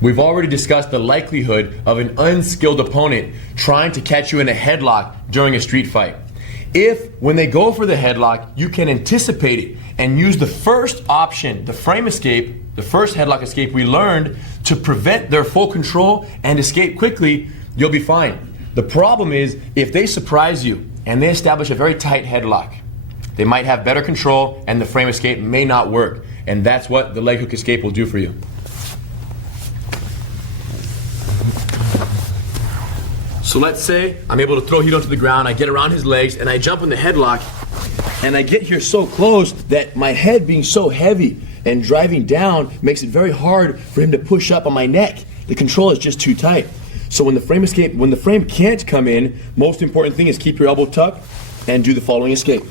We've already discussed the likelihood of an unskilled opponent trying to catch you in a headlock during a street fight. If, when they go for the headlock, you can anticipate it and use the first option, the frame escape, the first headlock escape we learned, to prevent their full control and escape quickly, you'll be fine. The problem is, if they surprise you and they establish a very tight headlock, they might have better control and the frame escape may not work. And that's what the leg hook escape will do for you. So let's say I'm able to throw Hito to the ground, I get around his legs, and I jump in the headlock, and I get here so close that my head being so heavy and driving down makes it very hard for him to push up on my neck. The control is just too tight. So when the frame can't come in, most important thing is keep your elbow tucked and do the following escape.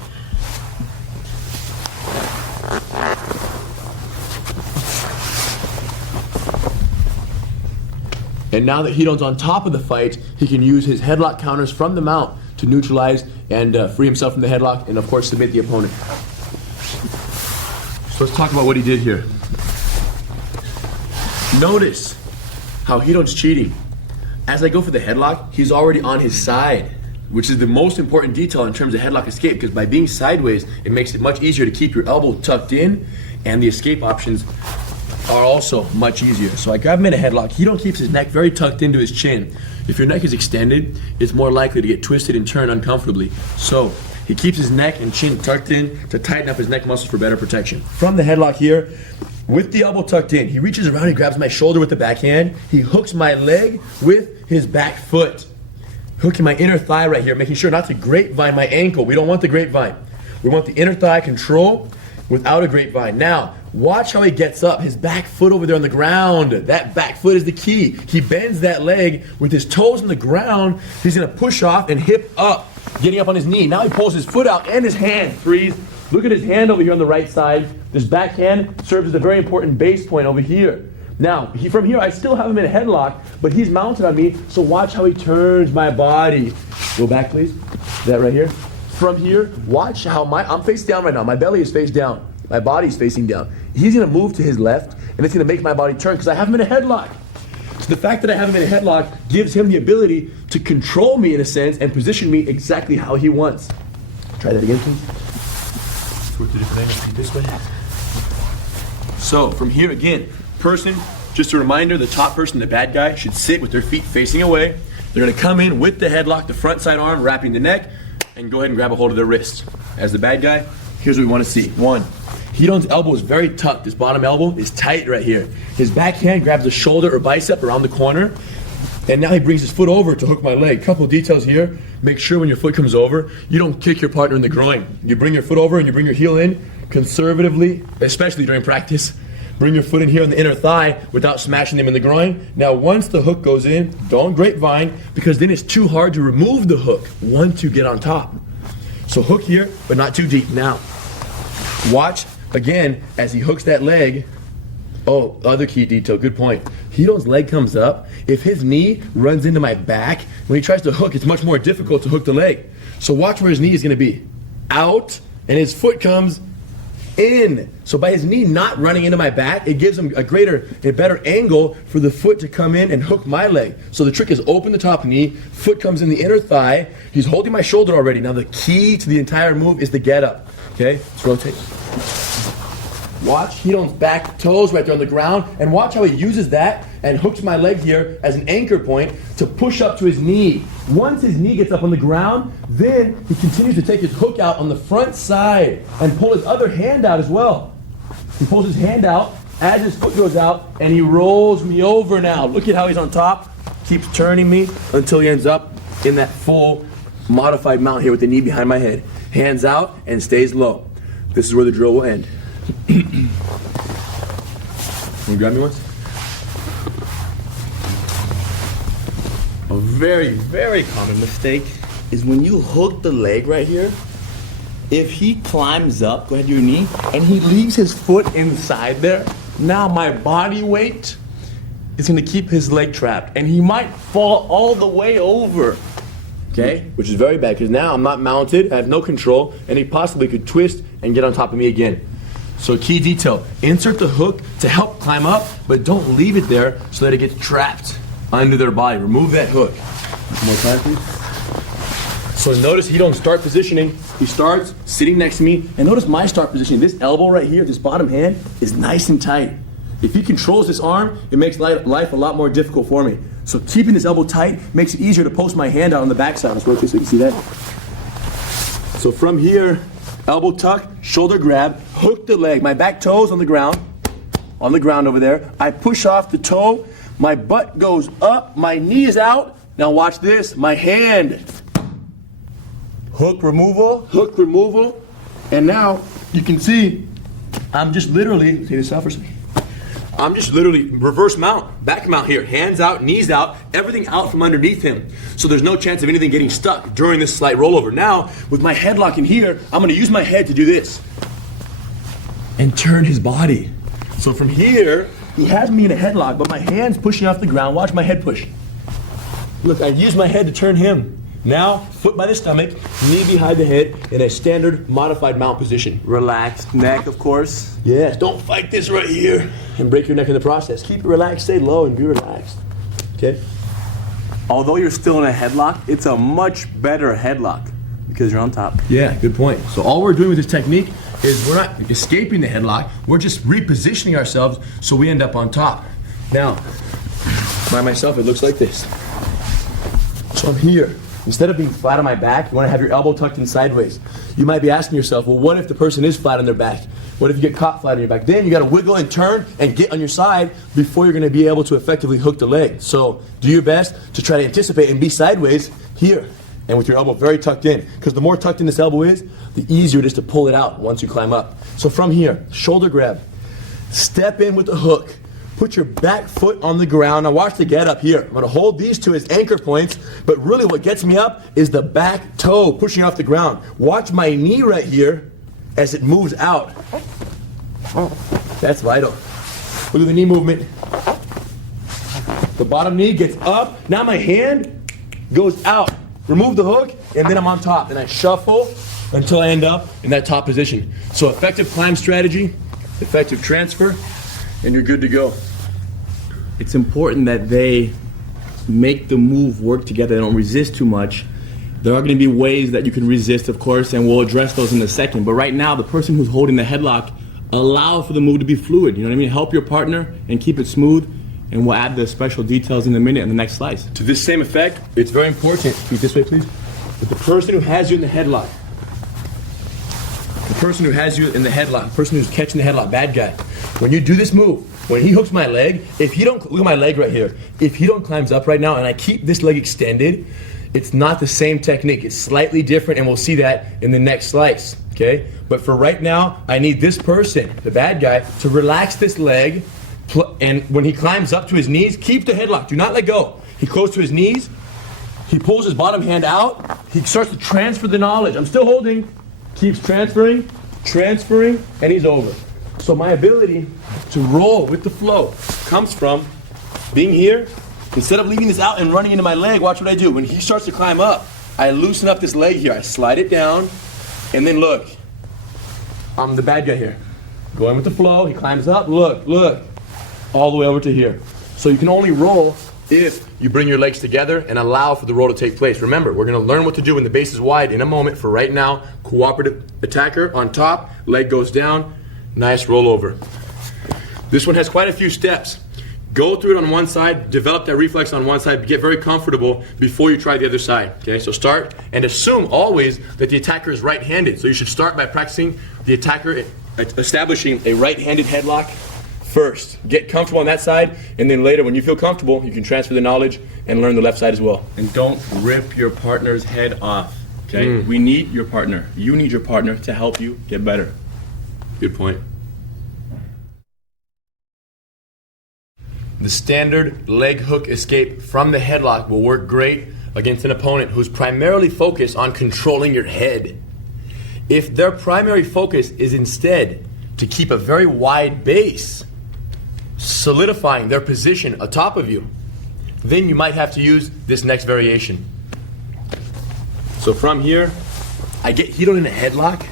And now that Hito's on top of the fight, he can use his headlock counters from the mount to neutralize and free himself from the headlock and, of course, submit the opponent. So let's talk about what he did here. Notice how Hito's cheating. As I go for the headlock, he's already on his side, which is the most important detail in terms of headlock escape, because by being sideways, it makes it much easier to keep your elbow tucked in, and the escape options are also much easier. So I grab him in a headlock. Hito keeps his neck very tucked into his chin. If your neck is extended, it's more likely to get twisted and turn uncomfortably. So he keeps his neck and chin tucked in to tighten up his neck muscles for better protection. From the headlock here, with the elbow tucked in, he reaches around, he grabs my shoulder with the backhand, he hooks my leg with his back foot, hooking my inner thigh right here, making sure not to grapevine my ankle. We don't want the grapevine. We want the inner thigh control without a grapevine. Now, watch how he gets up. His back foot over there on the ground. That back foot is the key. He bends that leg with his toes on the ground. He's gonna push off and hip up, getting up on his knee. Now he pulls his foot out and his hand. Freeze. Look at his hand over here on the right side. This backhand serves as a very important base point over here. Now, from here, I still have him in a headlock, but he's mounted on me, so watch how he turns my body. Go back, please. That right here. From here, watch how I'm face down right now. My belly is face down. My body is facing down. He's gonna move to his left, and it's gonna make my body turn because I have him in a headlock. So the fact that I have him in a headlock gives him the ability to control me in a sense and position me exactly how he wants. Try that again, please. This way. So from here again, just a reminder, the top person, the bad guy, should sit with their feet facing away. They're gonna come in with the headlock, the front side arm wrapping the neck, and go ahead and grab a hold of their wrist. As the bad guy, here's what we want to see. One, Hito's elbow is very tucked. His bottom elbow is tight right here. His backhand grabs the shoulder or bicep around the corner, and now he brings his foot over to hook my leg. Couple of details here. Make sure when your foot comes over, you don't kick your partner in the groin. You bring your foot over and you bring your heel in conservatively, especially during practice. Bring your foot in here on the inner thigh without smashing them in the groin. Now, once the hook goes in, don't grapevine, because then it's too hard to remove the hook once you get on top. So hook here, but not too deep. Now, watch again as he hooks that leg. Oh, other key detail, good point. Hito's leg comes up. If his knee runs into my back, when he tries to hook, it's much more difficult to hook the leg. So watch where his knee is gonna be. Out, and his foot comes in. So by his knee not running into my back, it gives him a better angle for the foot to come in and hook my leg. So the trick is open the top knee, foot comes in the inner thigh. He's holding my shoulder already. Now the key to the entire move is the get up. Okay, let's rotate. Watch Hito's back toes right there on the ground, and watch how he uses that and hooks my leg here as an anchor point to push up to his knee. Once his knee gets up on the ground, then he continues to take his hook out on the front side and pull his other hand out as well. He pulls his hand out as his foot goes out, and he rolls me over now. Look at how he's on top, keeps turning me until he ends up in that full modified mount here with the knee behind my head. Hands out and stays low. This is where the drill will end. Can you grab me once? A very, very common mistake is when you hook the leg right here, if he climbs up, go ahead to your knee, and he leaves his foot inside there, now my body weight is gonna keep his leg trapped, and he might fall all the way over. Okay, which is very bad, because now I'm not mounted, I have no control, and he possibly could twist and get on top of me again. So key detail, insert the hook to help climb up, but don't leave it there so that it gets trapped under their body. Remove that hook. One more time, please. So notice he don't start positioning. He starts sitting next to me, and notice my start positioning. This elbow right here, this bottom hand, is nice and tight. If he controls this arm, it makes life a lot more difficult for me. So keeping this elbow tight makes it easier to post my hand out on the backside. Let's rotate so you can see that. So from here, elbow tuck, shoulder grab, hook the leg. My back toe's on the ground over there. I push off the toe, my butt goes up, my knee is out. Now watch this, my hand. Hook removal, and now you can see I'm just literally, take this off for a second. I'm just literally reverse mount, back mount here, hands out, knees out, everything out from underneath him. So there's no chance of anything getting stuck during this slight rollover. Now, with my headlock in here, I'm gonna use my head to do this and turn his body. So from here, he has me in a headlock, but my hand's pushing off the ground. Watch my head push. Look, I use my head to turn him. Now, foot by the stomach, knee behind the head in a standard modified mount position. Relaxed neck, of course. Yes, don't fight this right here and break your neck in the process. Keep it relaxed, stay low, and be relaxed. Okay? Although you're still in a headlock, it's a much better headlock because you're on top. Yeah, good point. So all we're doing with this technique is we're not escaping the headlock, we're just repositioning ourselves so we end up on top. Now, by myself, it looks like this. So I'm here. Instead of being flat on my back, you want to have your elbow tucked in sideways. You might be asking yourself, well, what if the person is flat on their back? What if you get caught flat on your back? Then you got to wiggle and turn and get on your side before you're going to be able to effectively hook the leg. So do your best to try to anticipate and be sideways here and with your elbow very tucked in. Because the more tucked in this elbow is, the easier it is to pull it out once you climb up. So from here, shoulder grab, step in with the hook. Put your back foot on the ground. Now watch the get up here. I'm gonna hold these two as anchor points, but really what gets me up is the back toe pushing off the ground. Watch my knee right here as it moves out. That's vital. Look at the knee movement. The bottom knee gets up. Now my hand goes out. Remove the hook, and then I'm on top. And I shuffle until I end up in that top position. So effective climb strategy, effective transfer, and you're good to go. It's important that they make the move work together. They don't resist too much. There are going to be ways that you can resist, of course, and we'll address those in a second. But right now, the person who's holding the headlock, allow for the move to be fluid. You know what I mean? Help your partner and keep it smooth. And we'll add the special details in a minute in the next slice. To this same effect, it's very important, keep this way please, that the person who has you in the headlock, the person who has you in the headlock, the person who's catching the headlock, bad guy, when you do this move, when he hooks my leg, if he don't, look at my leg right here, if he don't climbs up right now and I keep this leg extended, it's not the same technique. It's slightly different, and we'll see that in the next slice, okay? But for right now, I need this person, the bad guy, to relax this leg, and when he climbs up to his knees, keep the headlock, do not let go. He goes to his knees, he pulls his bottom hand out, he starts to transfer the knowledge. I'm still holding, keeps transferring, and he's over. So my ability to roll with the flow comes from being here. Instead of leaving this out and running into my leg, watch what I do. When he starts to climb up, I loosen up this leg here. I slide it down, and then look. I'm the bad guy here. Going with the flow, he climbs up, look, all the way over to here. So you can only roll if you bring your legs together and allow for the roll to take place. Remember, we're gonna learn what to do when the base is wide in a moment. For right now, cooperative attacker on top, leg goes down, nice rollover. This one has quite a few steps. Go through it on one side, develop that reflex on one side, get very comfortable before you try the other side. Okay, so start and assume always that the attacker is right-handed. So you should start by practicing the attacker establishing a right-handed headlock first. Get comfortable on that side, and then later when you feel comfortable, you can transfer the knowledge and learn the left side as well. And don't rip your partner's head off, okay? We need your partner. You need your partner to help you get better. Good point. The standard leg hook escape from the headlock will work great against an opponent who's primarily focused on controlling your head. If their primary focus is instead to keep a very wide base, solidifying their position atop of you, then you might have to use this next variation. So from here, I get heeled in a headlock,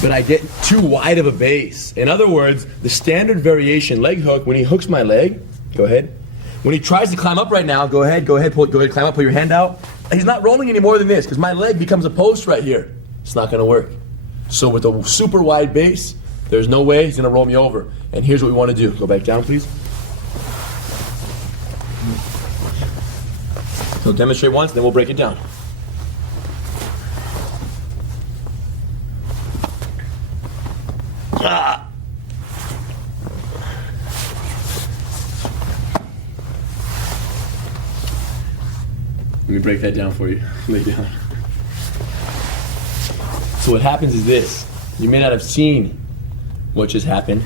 but I get too wide of a base. In other words, the standard variation leg hook, when he hooks my leg, go ahead. When he tries to climb up right now, go ahead, climb up, put your hand out. He's not rolling any more than this because my leg becomes a post right here. It's not gonna work. So with a super wide base, there's no way he's gonna roll me over. And here's what we wanna do. Go back down, please. So demonstrate once, then we'll break it down. Let me break that down for you. Lay down. So what happens is this. You may not have seen what just happened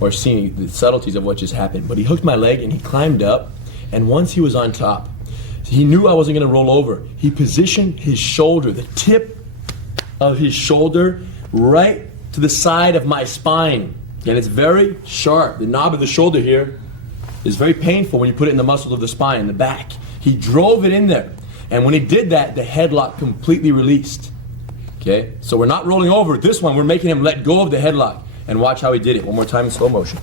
or seen the subtleties of what just happened, but he hooked my leg and he climbed up, and once he was on top, he knew I wasn't gonna roll over. He positioned his shoulder, the tip of his shoulder, right to the side of my spine. And it's very sharp. The knob of the shoulder here is very painful when you put it in the muscle of the spine, in the back. He drove it in there. And when he did that, the headlock completely released. Okay? So we're not rolling over. This one, we're making him let go of the headlock. And watch how he did it. One more time in slow motion.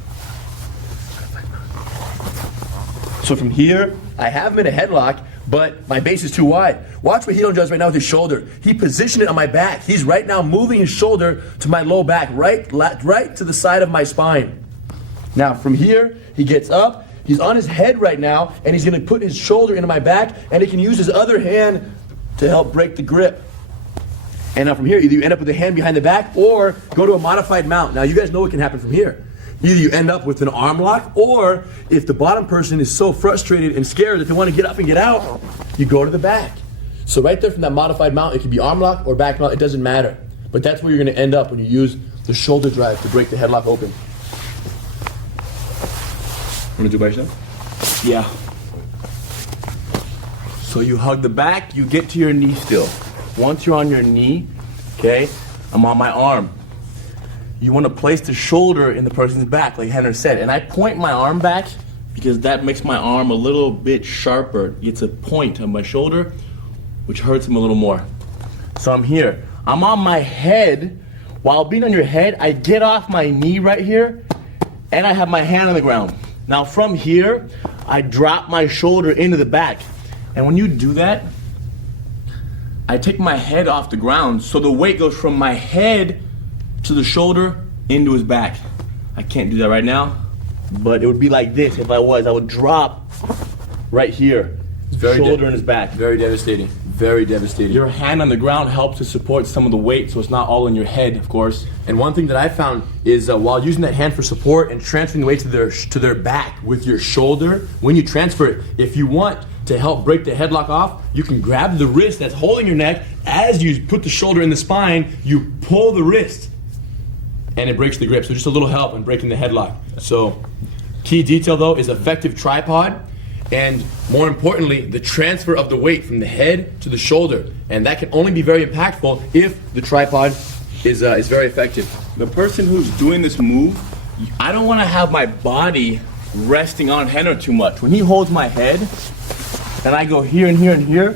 So from here, I have him in a headlock, but my base is too wide. Watch what he does right now with his shoulder. He positioned it on my back. He's right now moving his shoulder to my low back, right to the side of my spine. Now from here, he gets up. He's on his head right now, and he's gonna put his shoulder into my back, and he can use his other hand to help break the grip. And now from here, either you end up with the hand behind the back or go to a modified mount. Now you guys know what can happen from here. Either you end up with an arm lock, or if the bottom person is so frustrated and scared that they want to get up and get out, you go to the back. So right there from that modified mount, it could be arm lock or back mount, it doesn't matter. But that's where you're gonna end up when you use the shoulder drive to break the headlock open. Want to do it by yourself? Yeah. So you hug the back, you get to your knee still. Once you're on your knee, okay, I'm on my arm. You want to place the shoulder in the person's back, like Henry said. And I point my arm back because that makes my arm a little bit sharper. It's a point on my shoulder, which hurts him a little more. So I'm here. I'm on my head. While being on your head, I get off my knee right here, and I have my hand on the ground. Now from here, I drop my shoulder into the back. And when you do that, I take my head off the ground, so the weight goes from my head to the shoulder into his back. I can't do that right now, but it would be like this if I would drop right here. Shoulder in his back. Very devastating. Very devastating. Your hand on the ground helps to support some of the weight, so it's not all in your head, of course. And one thing that I found is while using that hand for support and transferring the weight to their back with your shoulder, when you transfer it, if you want to help break the headlock off, you can grab the wrist that's holding your neck. As you put the shoulder in the spine, you pull the wrist, and it breaks the grip. So just a little help in breaking the headlock. So key detail though is effective tripod, and more importantly, the transfer of the weight from the head to the shoulder. And that can only be very impactful if the tripod is very effective. The person who's doing this move, I don't want to have my body resting on Henner too much. When he holds my head, and I go here and here and here,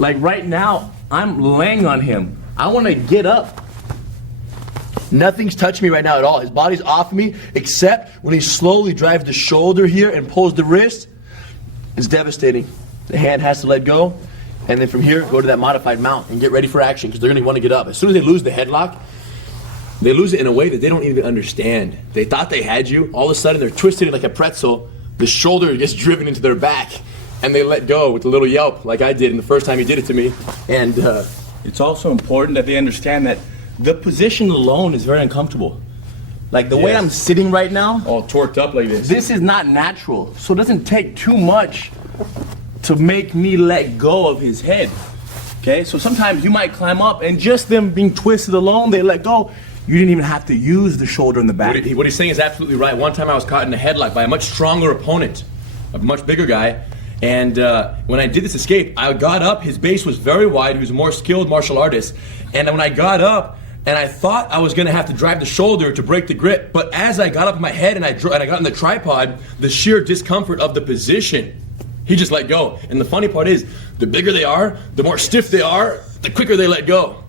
like right now, I'm laying on him. I want to get up. Nothing's touching me right now at all. His body's off of me, except when he slowly drives the shoulder here and pulls the wrist. It's devastating. The hand has to let go, and then from here, go to that modified mount and get ready for action, because they're going to want to get up. As soon as they lose the headlock, they lose it in a way that they don't even understand. They thought they had you. All of a sudden, they're twisted like a pretzel. The shoulder gets driven into their back, and they let go with a little yelp like I did in the first time he did it to me. And it's also important that they understand that the position alone is very uncomfortable. Like the way I'm sitting right now, all torqued up like this. This is not natural. So it doesn't take too much to make me let go of his head. Okay, so sometimes you might climb up and just them being twisted alone, they let go. You didn't even have to use the shoulder in the back. What he's saying is absolutely right. One time I was caught in a headlock by a much stronger opponent, a much bigger guy. And when I did this escape, I got up. His base was very wide. He was a more skilled martial artist. And when I got up, and I thought I was going to have to drive the shoulder to break the grip, but as I got up in my head and I got in the tripod, the sheer discomfort of the position, he just let go. And the funny part is, the bigger they are, the more stiff they are, the quicker they let go.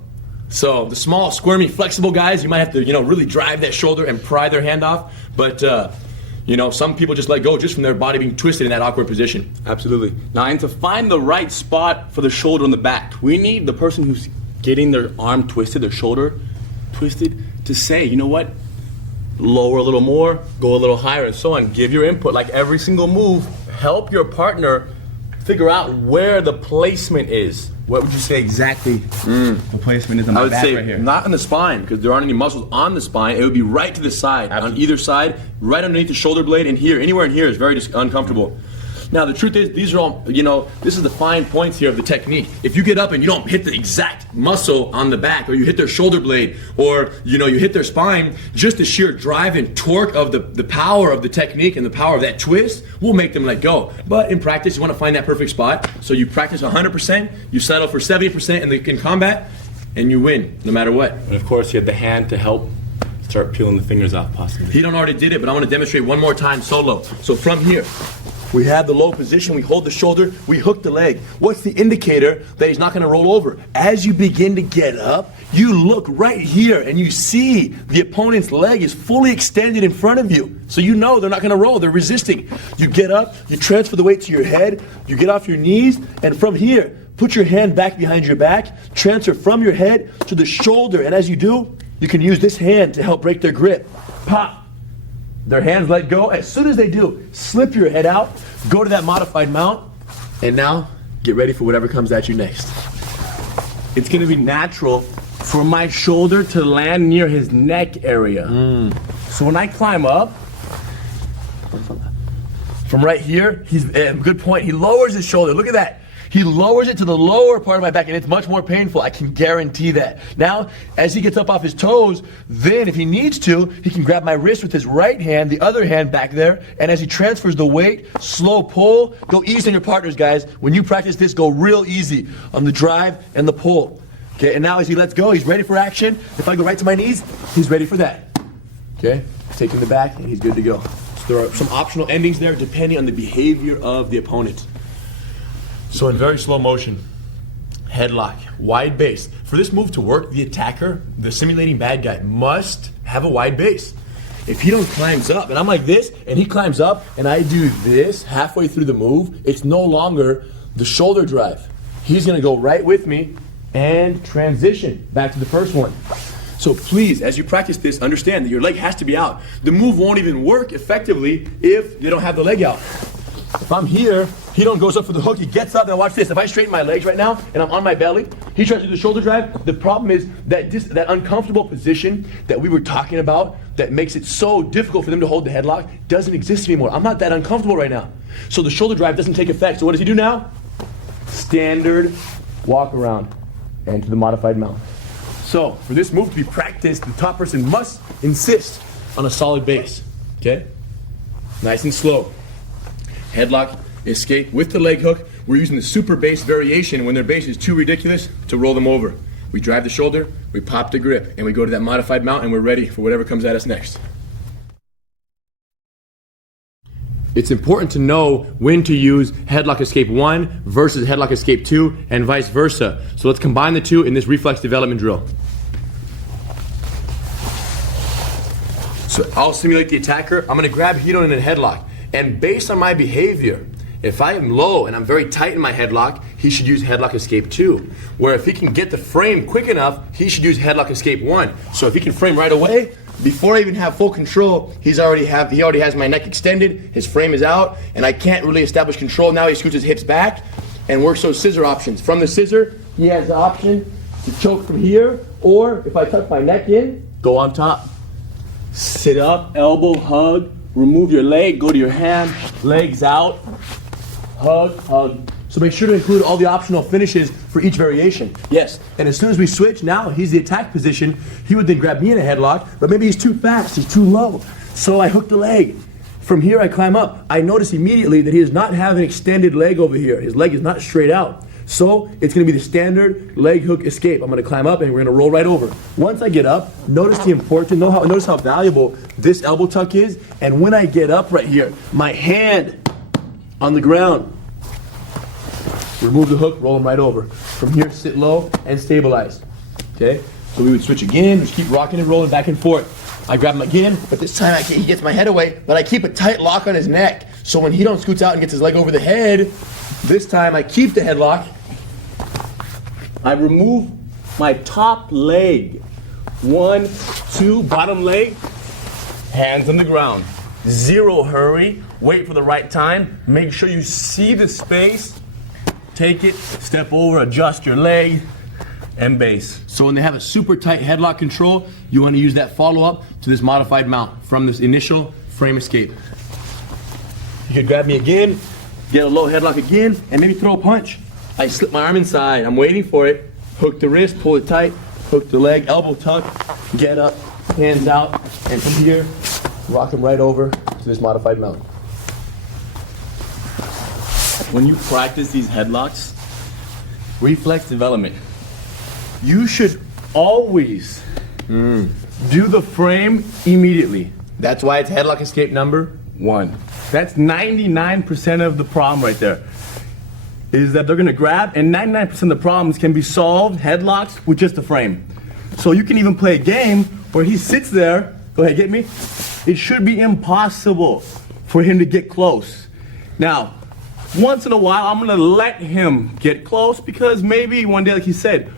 So the small, squirmy, flexible guys, you might have to, really drive that shoulder and pry their hand off. But, some people just let go just from their body being twisted in that awkward position. Absolutely. Now, and to find the right spot for the shoulder on the back, we need the person who's getting their arm twisted, their shoulder twisted, to say, you know what? Lower a little more, go a little higher, and so on. Give your input. Like every single move, help your partner figure out where the placement is. What would you say exactly the placement is on my back right here? Not on the spine, because there aren't any muscles on the spine. It would be right to the side, on either side, right underneath the shoulder blade, and here. Anywhere in here is very uncomfortable. Now, the truth is, these are all, this is the fine points here of the technique. If you get up and you don't hit the exact muscle on the back, or you hit their shoulder blade, or, you hit their spine, just the sheer drive and torque of the power of the technique and the power of that twist will make them let go. But in practice, you want to find that perfect spot. So you practice 100%, you settle for 70% in combat, and you win, no matter what. And of course, you have the hand to help start peeling the fingers off, possibly. He already did it, but I want to demonstrate one more time solo. So from here, we have the low position, we hold the shoulder, we hook the leg. What's the indicator that he's not going to roll over? As you begin to get up, you look right here and you see the opponent's leg is fully extended in front of you. So you know they're not going to roll, they're resisting. You get up, you transfer the weight to your head, you get off your knees, and from here, put your hand back behind your back, transfer from your head to the shoulder, and as you do, you can use this hand to help break their grip. Pop. Their hands let go. As soon as they do, slip your head out, go to that modified mount, and now get ready for whatever comes at you next. It's going to be natural for my shoulder to land near his neck area. So when I climb up, from right here, good point, he lowers his shoulder. Look at that. He lowers it to the lower part of my back, and it's much more painful. I can guarantee that. Now, as he gets up off his toes, then if he needs to, he can grab my wrist with his right hand, the other hand back there, and as he transfers the weight, slow pull, go easy on your partners, guys. When you practice this, go real easy on the drive and the pull. Okay, and now as he lets go, he's ready for action. If I go right to my knees, he's ready for that. Okay, taking the back, and he's good to go. So there are some optional endings there depending on the behavior of the opponent. So in very slow motion, headlock, wide base. For this move to work, the attacker, the simulating bad guy, must have a wide base. If he don't climbs up, and I'm like this, and he climbs up, and I do this halfway through the move, it's no longer the shoulder drive. He's gonna go right with me and transition back to the first one. So please, as you practice this, understand that your leg has to be out. The move won't even work effectively if you don't have the leg out. If I'm here, he don't goes up for the hook, he gets up, now watch this. If I straighten my legs right now and I'm on my belly, he tries to do the shoulder drive. The problem is that that uncomfortable position that we were talking about that makes it so difficult for them to hold the headlock doesn't exist anymore. I'm not that uncomfortable right now. So the shoulder drive doesn't take effect. So what does he do now? Standard walk around and to the modified mount. So for this move to be practiced, the top person must insist on a solid base. Okay? Nice and slow. Headlock, escape with the leg hook. We're using the super base variation when their base is too ridiculous to roll them over. We drive the shoulder, we pop the grip, and we go to that modified mount and we're ready for whatever comes at us next. It's important to know when to use headlock escape 1 versus headlock escape 2 and vice versa. So let's combine the two in this reflex development drill. So I'll simulate the attacker. I'm gonna grab Hito in a headlock. And based on my behavior, if I am low and I'm very tight in my headlock, he should use headlock escape 2. Where if he can get the frame quick enough, he should use headlock escape 1. So if he can frame right away, before I even have full control, he already has my neck extended, his frame is out, and I can't really establish control. Now he scoots his hips back and works those scissor options. From the scissor, he has the option to choke from here, or if I tuck my neck in, go on top. Sit up, elbow, hug. Remove your leg, go to your hand, legs out, hug, hug. So make sure to include all the optional finishes for each variation. Yes, and as soon as we switch, now he's the attack position. He would then grab me in a headlock, but maybe he's too fast, he's too low. So I hook the leg. From here I climb up. I notice immediately that he does not have an extended leg over here. His leg is not straight out. So it's gonna be the standard leg hook escape. I'm gonna climb up and we're gonna roll right over. Once I get up, notice how valuable this elbow tuck is. And when I get up right here, my hand on the ground, remove the hook, roll him right over. From here, sit low and stabilize. Okay? So we would switch again, just keep rocking and rolling back and forth. I grab him again, but this time he gets my head away, but I keep a tight lock on his neck. So when he don't scoots out and gets his leg over the head, this time I keep the headlock. I remove my top leg. 1, 2, bottom leg, hands on the ground. Zero hurry, wait for the right time. Make sure you see the space. Take it, step over, adjust your leg, and base. So when they have a super tight headlock control, you want to use that follow-up to this modified mount from this initial frame escape. You can grab me again, get a low headlock again, and maybe throw a punch. I slip my arm inside, I'm waiting for it, hook the wrist, pull it tight, hook the leg, elbow tuck, get up, hands out, and from here, rock him right over to this modified mount. When you practice these headlocks, reflex development, you should always do the frame immediately. That's why it's headlock escape number 1. That's 99% of the problem right there. Is that they're gonna grab, and 99% of the problems can be solved, headlocks, with just a frame. So you can even play a game where he sits there, go ahead, get me. It should be impossible for him to get close. Now, once in a while, I'm gonna let him get close because maybe one day, like he said,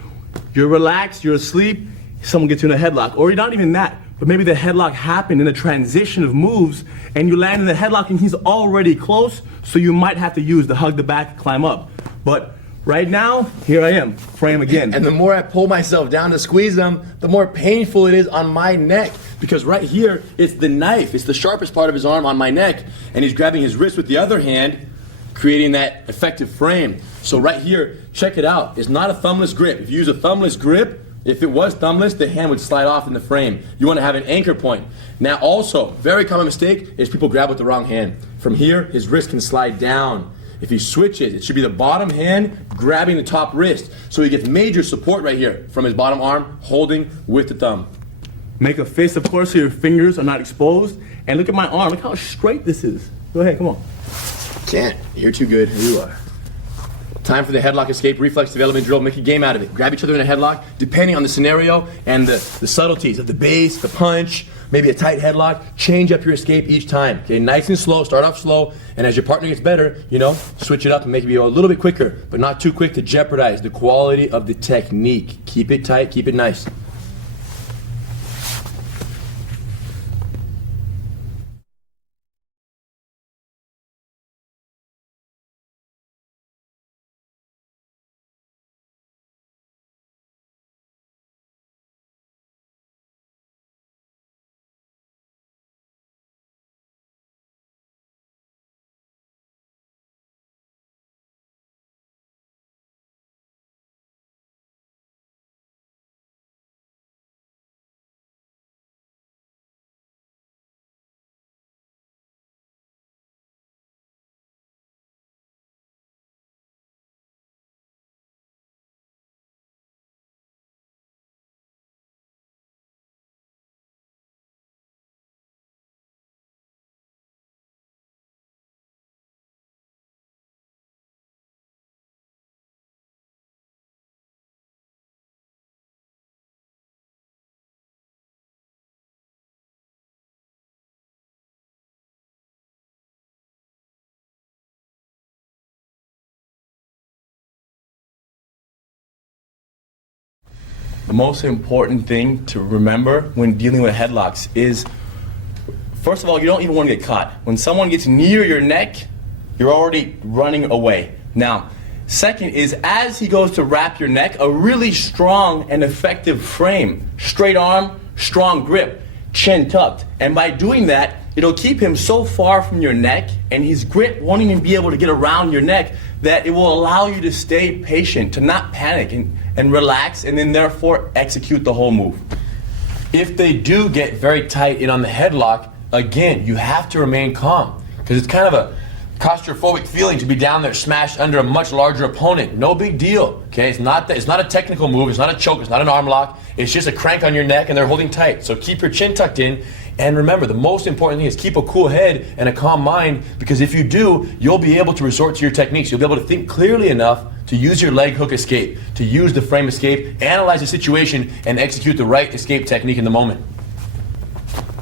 you're relaxed, you're asleep, someone gets you in a headlock, or you're not even that, but maybe the headlock happened in a transition of moves and you land in the headlock and he's already close, so you might have to use the hug the back, climb up. But right now, here I am, frame again. And the more I pull myself down to squeeze them, the more painful it is on my neck. Because right here, it's the knife, it's the sharpest part of his arm on my neck, and he's grabbing his wrist with the other hand, creating that effective frame. So right here, check it out. It's not a thumbless grip. If you use a thumbless grip, if it was thumbless, the hand would slide off in the frame. You want to have an anchor point. Now also, very common mistake is people grab with the wrong hand. From here, his wrist can slide down. If he switches, it should be the bottom hand grabbing the top wrist. So he gets major support right here from his bottom arm, holding with the thumb. Make a fist, of course, so your fingers are not exposed. And look at my arm. Look how straight this is. Go ahead, come on. Can't. You're too good. Here you are. Time for the headlock escape reflex development drill. Make a game out of it. Grab each other in a headlock, depending on the scenario and the subtleties of the base, the punch, maybe a tight headlock. Change up your escape each time. Okay, nice and slow. Start off slow, and as your partner gets better, switch it up and make it be a little bit quicker, but not too quick to jeopardize the quality of the technique. Keep it tight. Keep it nice. The most important thing to remember when dealing with headlocks is, first of all, you don't even want to get caught. When someone gets near your neck, you're already running away. Now, second is as he goes to wrap your neck, a really strong and effective frame. Straight arm, strong grip, chin tucked. And by doing that, it'll keep him so far from your neck and his grip won't even be able to get around your neck that it will allow you to stay patient, to not panic and relax, and then therefore execute the whole move. If they do get very tight in on the headlock, again, you have to remain calm because it's kind of a claustrophobic feeling to be down there smashed under a much larger opponent. No big deal, okay? It's not a technical move, it's not a choke, it's not an arm lock, it's just a crank on your neck and they're holding tight. So keep your chin tucked in, and remember, the most important thing is keep a cool head and a calm mind, because if you do, you'll be able to resort to your techniques. You'll be able to think clearly enough to use your leg hook escape, to use the frame escape, analyze the situation, and execute the right escape technique in the moment.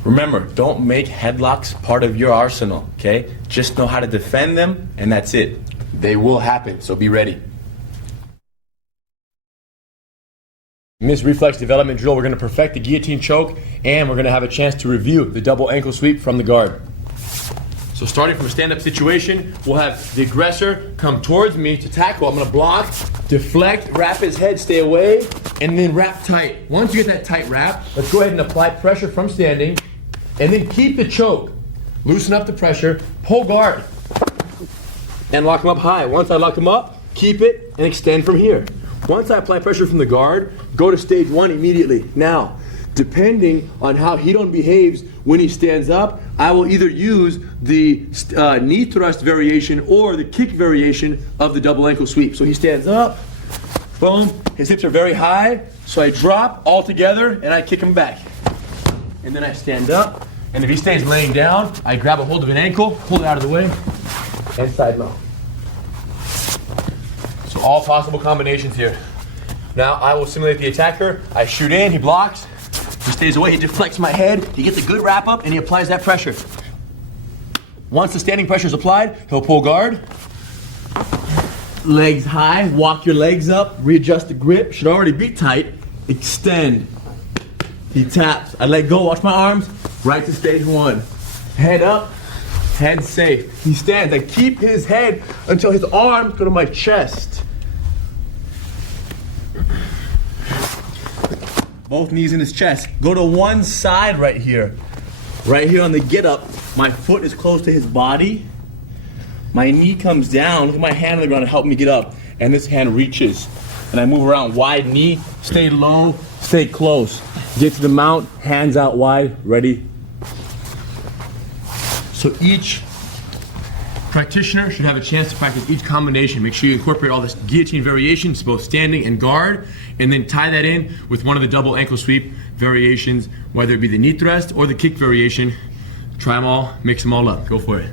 Remember, don't make headlocks part of your arsenal, okay? Just know how to defend them, and that's it. They will happen, so be ready. In this reflex development drill, we're going to perfect the guillotine choke, and we're going to have a chance to review the double ankle sweep from the guard. So starting from a stand-up situation, we'll have the aggressor come towards me to tackle. I'm going to block, deflect, wrap his head, stay away, and then wrap tight. Once you get that tight wrap, let's go ahead and apply pressure from standing, and then keep the choke. Loosen up the pressure, pull guard, and lock him up high. Once I lock him up, keep it, and extend from here. Once I apply pressure from the guard, go to stage 1 immediately. Now, depending on how Hidon behaves when he stands up, I will either use the knee thrust variation or the kick variation of the double ankle sweep. So he stands up, boom, his hips are very high, so I drop all together and I kick him back. And then I stand up, and if he stays laying down, I grab a hold of an ankle, pull it out of the way, and side mount. So all possible combinations here. Now I will simulate the attacker. I shoot in, he blocks, he stays away, he deflects my head, he gets a good wrap up, and he applies that pressure. Once the standing pressure is applied, he'll pull guard. Legs high, walk your legs up, readjust the grip, should already be tight, extend. He taps, I let go, watch my arms, right to stage 1. Head up, head safe. He stands, I keep his head until his arms go to my chest. Both knees in his chest. Go to one side right here. Right here on the get up, my foot is close to his body. My knee comes down, look at my hand on the ground to help me get up. And this hand reaches. And I move around, wide knee, stay low, stay close. Get to the mount, hands out wide, ready. So each practitioner should have a chance to practice each combination. Make sure you incorporate all this guillotine variations, both standing and guard, and then tie that in with one of the double ankle sweep variations, whether it be the knee thrust or the kick variation. Try them all, mix them all up. Go for it.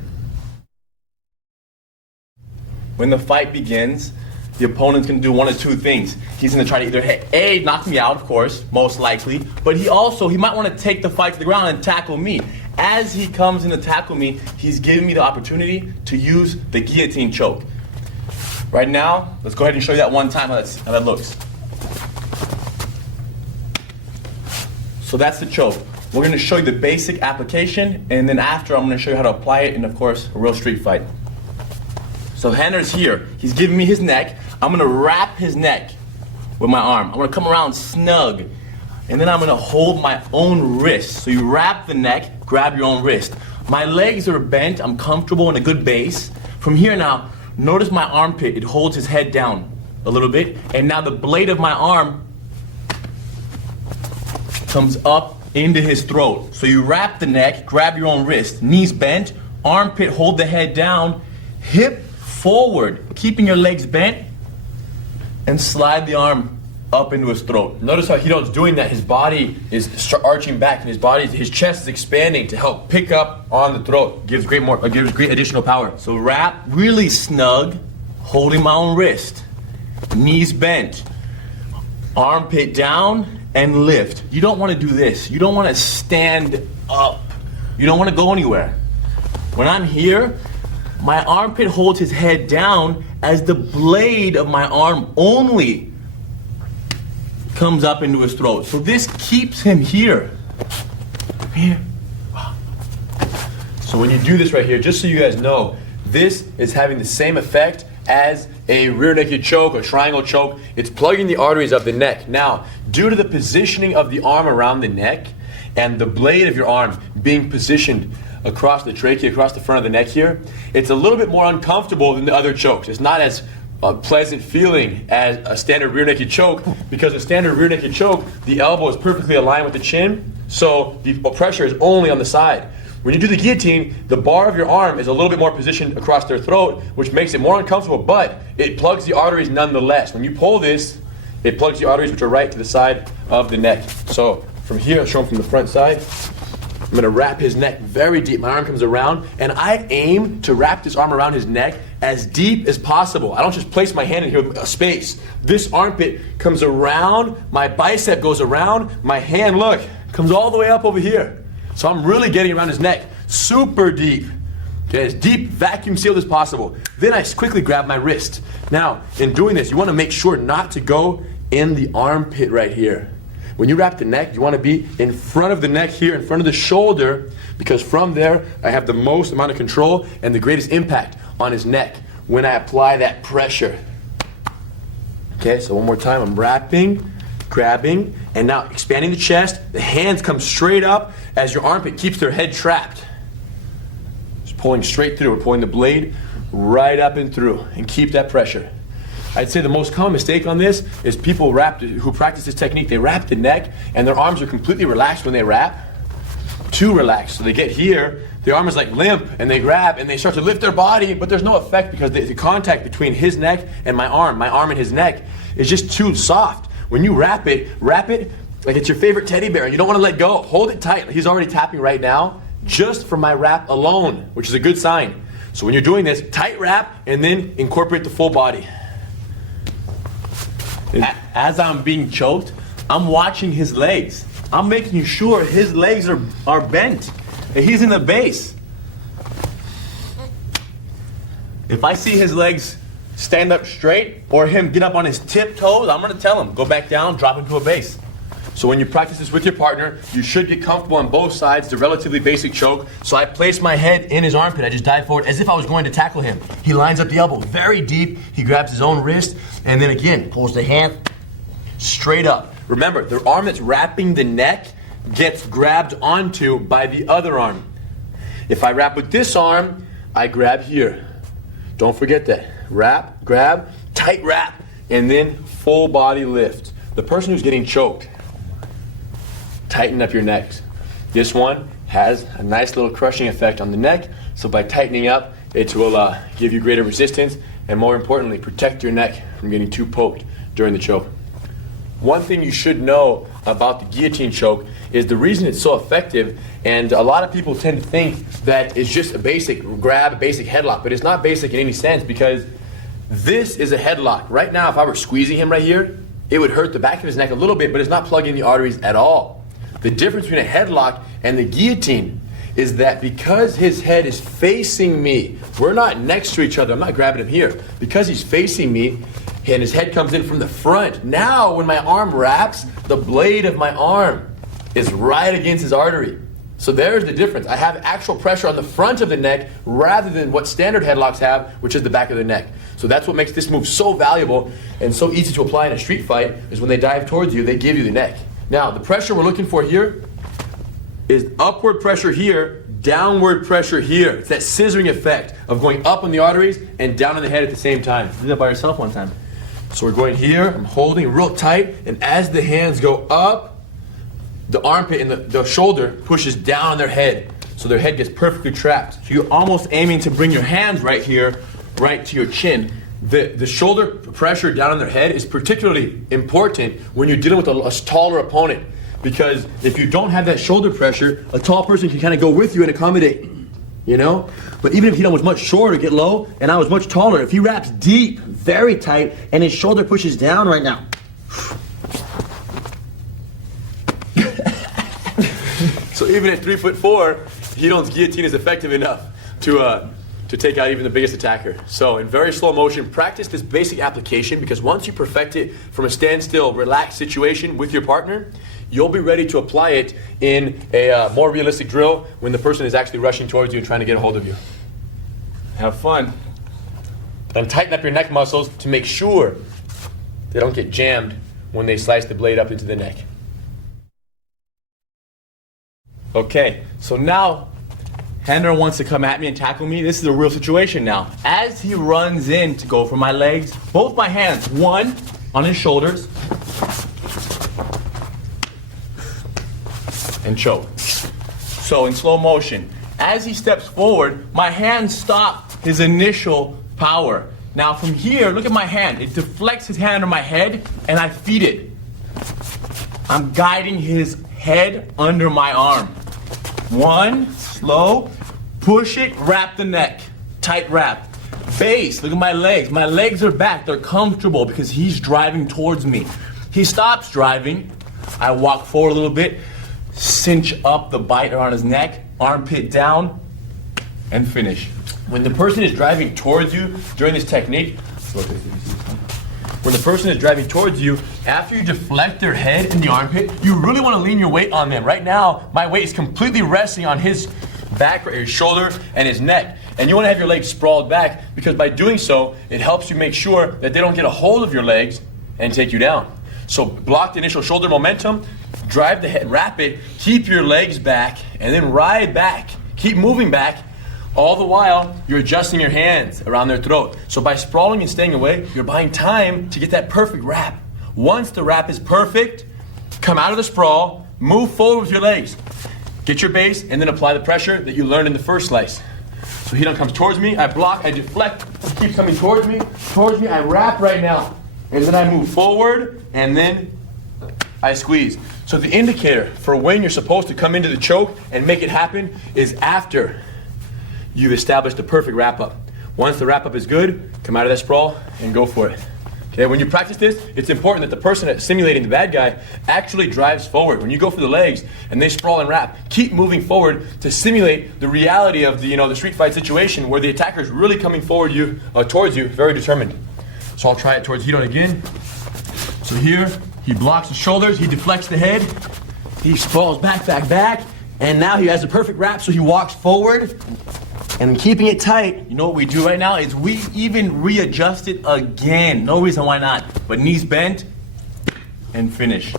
When the fight begins, the opponent's going to do one of two things. He's going to try to either A, knock me out, of course, most likely, but he might want to take the fight to the ground and tackle me. As he comes in to tackle me, he's giving me the opportunity to use the guillotine choke. Right now, let's go ahead and show you that one time how that looks. So that's the choke. We're going to show you the basic application, and then after I'm going to show you how to apply it in, of course, a real street fight. So Henner's here. He's giving me his neck. I'm going to wrap his neck with my arm. I'm going to come around snug, and then I'm going to hold my own wrist. So you wrap the neck, grab your own wrist. My legs are bent. I'm comfortable in a good base. From here now, notice my armpit. It holds his head down a little bit, and now the blade of my arm comes up into his throat. So you wrap the neck, grab your own wrist, knees bent, armpit, hold the head down, hip forward, keeping your legs bent, and slide the arm up into his throat. Notice how Hidon's doing that. His body is arching back, and his chest is expanding to help pick up on the throat. Gives great additional power. So wrap really snug, holding my own wrist, knees bent, armpit down, and lift. You don't want to do this. You don't want to stand up. You don't want to go anywhere. When I'm here, my armpit holds his head down as the blade of my arm only comes up into his throat. So this keeps him here. Here. So when you do this right here, just so you guys know, this is having the same effect as a rear naked choke or triangle choke. It's plugging the arteries of the neck. Now, due to the positioning of the arm around the neck and the blade of your arm being positioned across the trachea, across the front of the neck here, it's a little bit more uncomfortable than the other chokes. It's not as pleasant feeling as a standard rear naked choke, because a standard rear naked choke, the elbow is perfectly aligned with the chin, so the pressure is only on the side. When you do the guillotine, the bar of your arm is a little bit more positioned across their throat, which makes it more uncomfortable, but it plugs the arteries nonetheless. When you pull this, it plugs the arteries which are right to the side of the neck. So from here, I'll show them from the front side. I'm gonna wrap his neck very deep. My arm comes around, and I aim to wrap this arm around his neck as deep as possible. I don't just place my hand in here with a space. This armpit comes around, my bicep goes around, my hand, look, comes all the way up over here. So I'm really getting around his neck, super deep. Okay, as deep, vacuum sealed as possible. Then I quickly grab my wrist. Now, in doing this, you wanna make sure not to go in the armpit right here. When you wrap the neck, you want to be in front of the neck here, in front of the shoulder, because from there, I have the most amount of control and the greatest impact on his neck when I apply that pressure. Okay, so one more time, I'm wrapping, grabbing, and now expanding the chest. The hands come straight up as your armpit keeps their head trapped. Just pulling straight through. We're pulling the blade right up and through, and keep that pressure. I'd say the most common mistake on this is people who practice this technique, they wrap the neck and their arms are completely relaxed when they wrap. Too relaxed. So they get here, the arm is like limp, and they grab and they start to lift their body, but there's no effect because the contact between his neck and my arm and his neck is just too soft. When you wrap it like it's your favorite teddy bear and you don't want to let go. Hold it tight. He's already tapping right now just from my wrap alone, which is a good sign. So when you're doing this, tight wrap and then incorporate the full body. As I'm being choked, I'm watching his legs. I'm making sure his legs are bent, that he's in the base. If I see his legs stand up straight or him get up on his tiptoes, I'm gonna tell him, go back down, drop into a base. So when you practice this with your partner, you should get comfortable on both sides, the relatively basic choke. So I place my head in his armpit, I just dive forward as if I was going to tackle him. He lines up the elbow very deep, he grabs his own wrist, and then again, pulls the hand straight up. Remember, the arm that's wrapping the neck gets grabbed onto by the other arm. If I wrap with this arm, I grab here. Don't forget that. Wrap, grab, tight wrap, and then full body lift. The person who's getting choked, tighten up your necks. This one has a nice little crushing effect on the neck, so by tightening up, it will give you greater resistance and more importantly, protect your neck from getting too poked during the choke. One thing you should know about the guillotine choke is the reason it's so effective, and a lot of people tend to think that it's just a basic grab, a basic headlock, but it's not basic in any sense because this is a headlock. Right now, if I were squeezing him right here, it would hurt the back of his neck a little bit, but it's not plugging the arteries at all. The difference between a headlock and the guillotine is that because his head is facing me, we're not next to each other, I'm not grabbing him here. Because he's facing me and his head comes in from the front, now when my arm wraps, the blade of my arm is right against his artery. So there's the difference. I have actual pressure on the front of the neck rather than what standard headlocks have, which is the back of the neck. So that's what makes this move so valuable and so easy to apply in a street fight is when they dive towards you, they give you the neck. Now, the pressure we're looking for here is upward pressure here, downward pressure here. It's that scissoring effect of going up on the arteries and down on the head at the same time. Do that by yourself one time. So we're going here, I'm holding real tight, and as the hands go up, the armpit and the shoulder pushes down on their head. So their head gets perfectly trapped. So you're almost aiming to bring your hands right here, right to your chin. The shoulder pressure down on their head is particularly important when you're dealing with a taller opponent. Because if you don't have that shoulder pressure, a tall person can kind of go with you and accommodate, you know? But even if he was much shorter, get low, and I was much taller, if he wraps deep, very tight, and his shoulder pushes down right now. So even at 3'4", Hidon's guillotine is effective enough to take out even the biggest attacker. So in very slow motion, practice this basic application because once you perfect it from a standstill, relaxed situation with your partner, you'll be ready to apply it in a more realistic drill when the person is actually rushing towards you and trying to get a hold of you. Have fun. And tighten up your neck muscles to make sure they don't get jammed when they slice the blade up into the neck. Okay, so now Henry wants to come at me and tackle me. This is a real situation now. As he runs in to go for my legs, both my hands, one on his shoulders, and choke. So in slow motion, as he steps forward, my hands stop his initial power. Now from here, look at my hand. It deflects his hand under my head, and I feed it. I'm guiding his head under my arm. 1, slow, push it, wrap the neck, tight wrap. Base, look at my legs. My legs are back, they're comfortable because he's driving towards me. He stops driving, I walk forward a little bit, cinch up the bite around his neck, armpit down, and finish. When the person is driving towards you during this technique, when the person is driving towards you, after you deflect their head in the armpit, you really want to lean your weight on them. Right now, my weight is completely resting on his back, his shoulder, and his neck. And you want to have your legs sprawled back because by doing so, it helps you make sure that they don't get a hold of your legs and take you down. So block the initial shoulder momentum, drive the head, wrap it, keep your legs back, and then ride back. Keep moving back. All the while, you're adjusting your hands around their throat. So by sprawling and staying away, you're buying time to get that perfect wrap. Once the wrap is perfect, come out of the sprawl, move forward with your legs. Get your base, and then apply the pressure that you learned in the first slice. So he comes towards me, I block, I deflect, he keeps coming towards me, I wrap right now. And then I move forward, and then I squeeze. So the indicator for when you're supposed to come into the choke and make it happen is after you've established the perfect wrap-up. Once the wrap-up is good, come out of that sprawl and go for it. Okay, when you practice this, it's important that the person that's simulating the bad guy actually drives forward. When you go for the legs and they sprawl and wrap, keep moving forward to simulate the reality of the street fight situation where the attacker is really coming forward towards you, very determined. So I'll try it towards Hidon again. So here, he blocks the shoulders, he deflects the head, he sprawls back, and now he has the perfect wrap, so he walks forward. And keeping it tight, you know what we do right now is we even readjust it again. No reason why not. But knees bent and finish.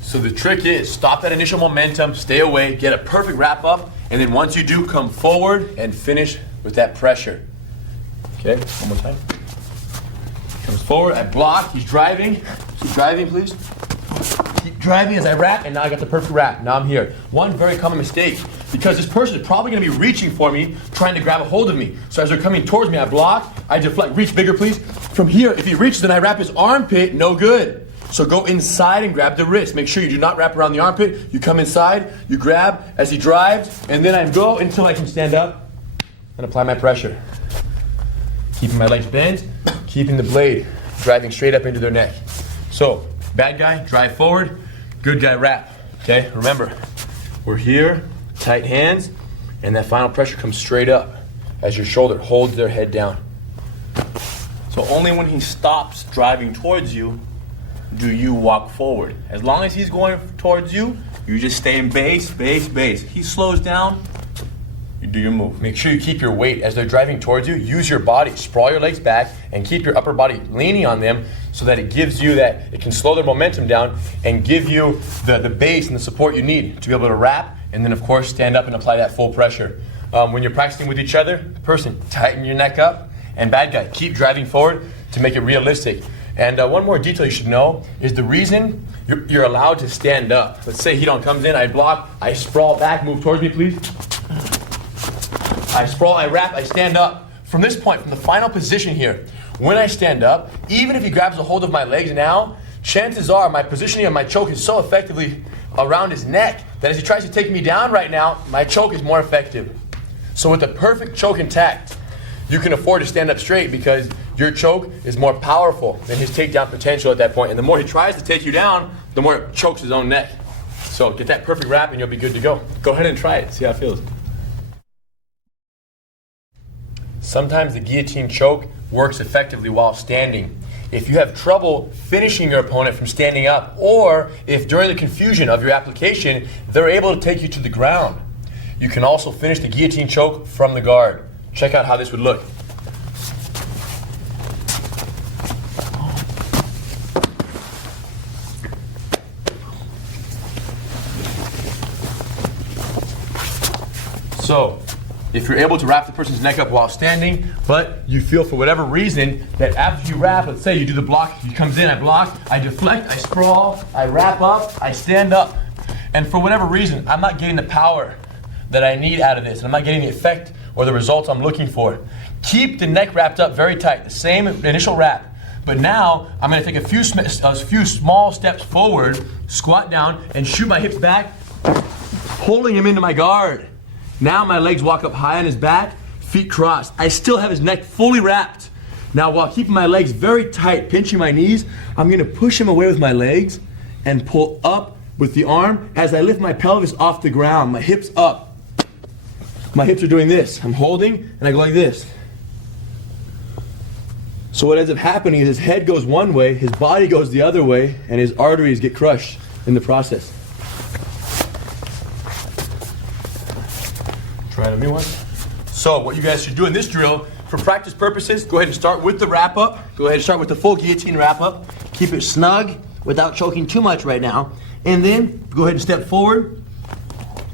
So the trick is stop that initial momentum, stay away, get a perfect wrap up, and then once you do, come forward and finish with that pressure. Okay, one more time. Comes forward, I block, he's driving. Keep driving, please. Keep driving as I wrap, and now I got the perfect wrap. Now I'm here. One very common mistake, because this person is probably going to be reaching for me, trying to grab a hold of me. So as they're coming towards me, I block, I deflect, reach bigger, please. From here, if he reaches, then I wrap his armpit, no good. So go inside and grab the wrist. Make sure you do not wrap around the armpit. You come inside, you grab as he drives, and then I go until I can stand up and apply my pressure. Keeping my legs bent, keeping the blade driving straight up into their neck. So, bad guy, drive forward, good guy, wrap. Okay, remember, we're here, tight hands, and that final pressure comes straight up as your shoulder holds their head down. So only when he stops driving towards you do you walk forward. As long as he's going towards you, you just stay in base. He slows down, you do your move. Make sure you keep your weight as they're driving towards you. Use your body, sprawl your legs back, and keep your upper body leaning on them so that it gives you that, it can slow their momentum down and give you the base and the support you need to be able to wrap, and then of course stand up and apply that full pressure. When you're practicing with each other, person, tighten your neck up, and bad guy, keep driving forward to make it realistic. And one more detail you should know is the reason you're allowed to stand up. Let's say Hidon comes in, I block, I sprawl back, move towards me please. I sprawl, I wrap, I stand up. From this point, from the final position here, when I stand up, even if he grabs a hold of my legs now, chances are my positioning of my choke is so effectively around his neck that as he tries to take me down right now, my choke is more effective. So with the perfect choke intact, you can afford to stand up straight because your choke is more powerful than his takedown potential at that point. And the more he tries to take you down, the more it chokes his own neck. So get that perfect wrap and you'll be good to go. Go ahead and try it, see how it feels. Sometimes the guillotine choke works effectively while standing. If you have trouble finishing your opponent from standing up, or if during the confusion of your application, they're able to take you to the ground, you can also finish the guillotine choke from the guard. Check out how this would look. So, if you're able to wrap the person's neck up while standing, but you feel for whatever reason that after you wrap, let's say you do the block, he comes in, I block, I deflect, I sprawl, I wrap up, I stand up, and for whatever reason, I'm not getting the power that I need out of this, and I'm not getting the effect or the results I'm looking for. Keep the neck wrapped up very tight, the same initial wrap, but now I'm going to take a few small steps forward, squat down, and shoot my hips back, pulling him into my guard. Now my legs walk up high on his back, feet crossed. I still have his neck fully wrapped. Now while keeping my legs very tight, pinching my knees, I'm gonna push him away with my legs and pull up with the arm as I lift my pelvis off the ground, my hips up. My hips are doing this. I'm holding and I go like this. So what ends up happening is his head goes one way, his body goes the other way, and his arteries get crushed in the process. Try a new one. So what you guys should do in this drill, for practice purposes, go ahead and start with the wrap up. Go ahead and start with the full guillotine wrap up. Keep it snug without choking too much right now. And then go ahead and step forward.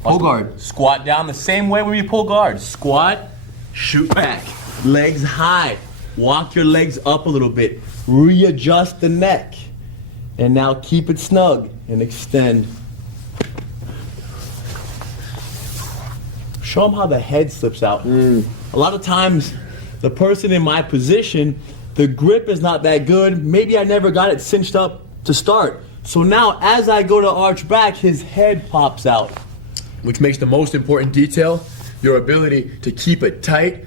Pull guard. Squat down the same way when you pull guard. Squat, shoot back. Legs high. Walk your legs up a little bit. Readjust the neck. And now keep it snug and extend. Show them how the head slips out. A lot of times, the person in my position, the grip is not that good. Maybe I never got it cinched up to start. So now, as I go to arch back, his head pops out. Which makes the most important detail, your ability to keep a tight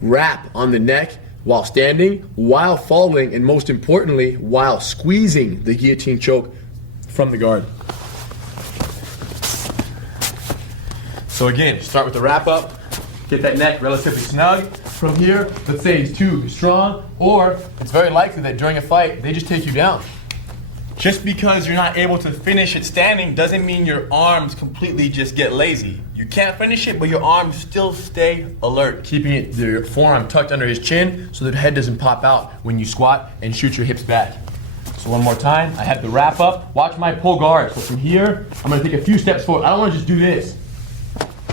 wrap on the neck while standing, while falling, and most importantly, while squeezing the guillotine choke from the guard. So again, start with the wrap up, get that neck relatively snug. From here, let's say he's too strong, or it's very likely that during a fight, they just take you down. Just because you're not able to finish it standing doesn't mean your arms completely just get lazy. You can't finish it, but your arms still stay alert, keeping your forearm tucked under his chin so that the head doesn't pop out when you squat and shoot your hips back. So one more time, I have the wrap up. Watch my pull guard. So from here, I'm gonna take a few steps forward. I don't wanna just do this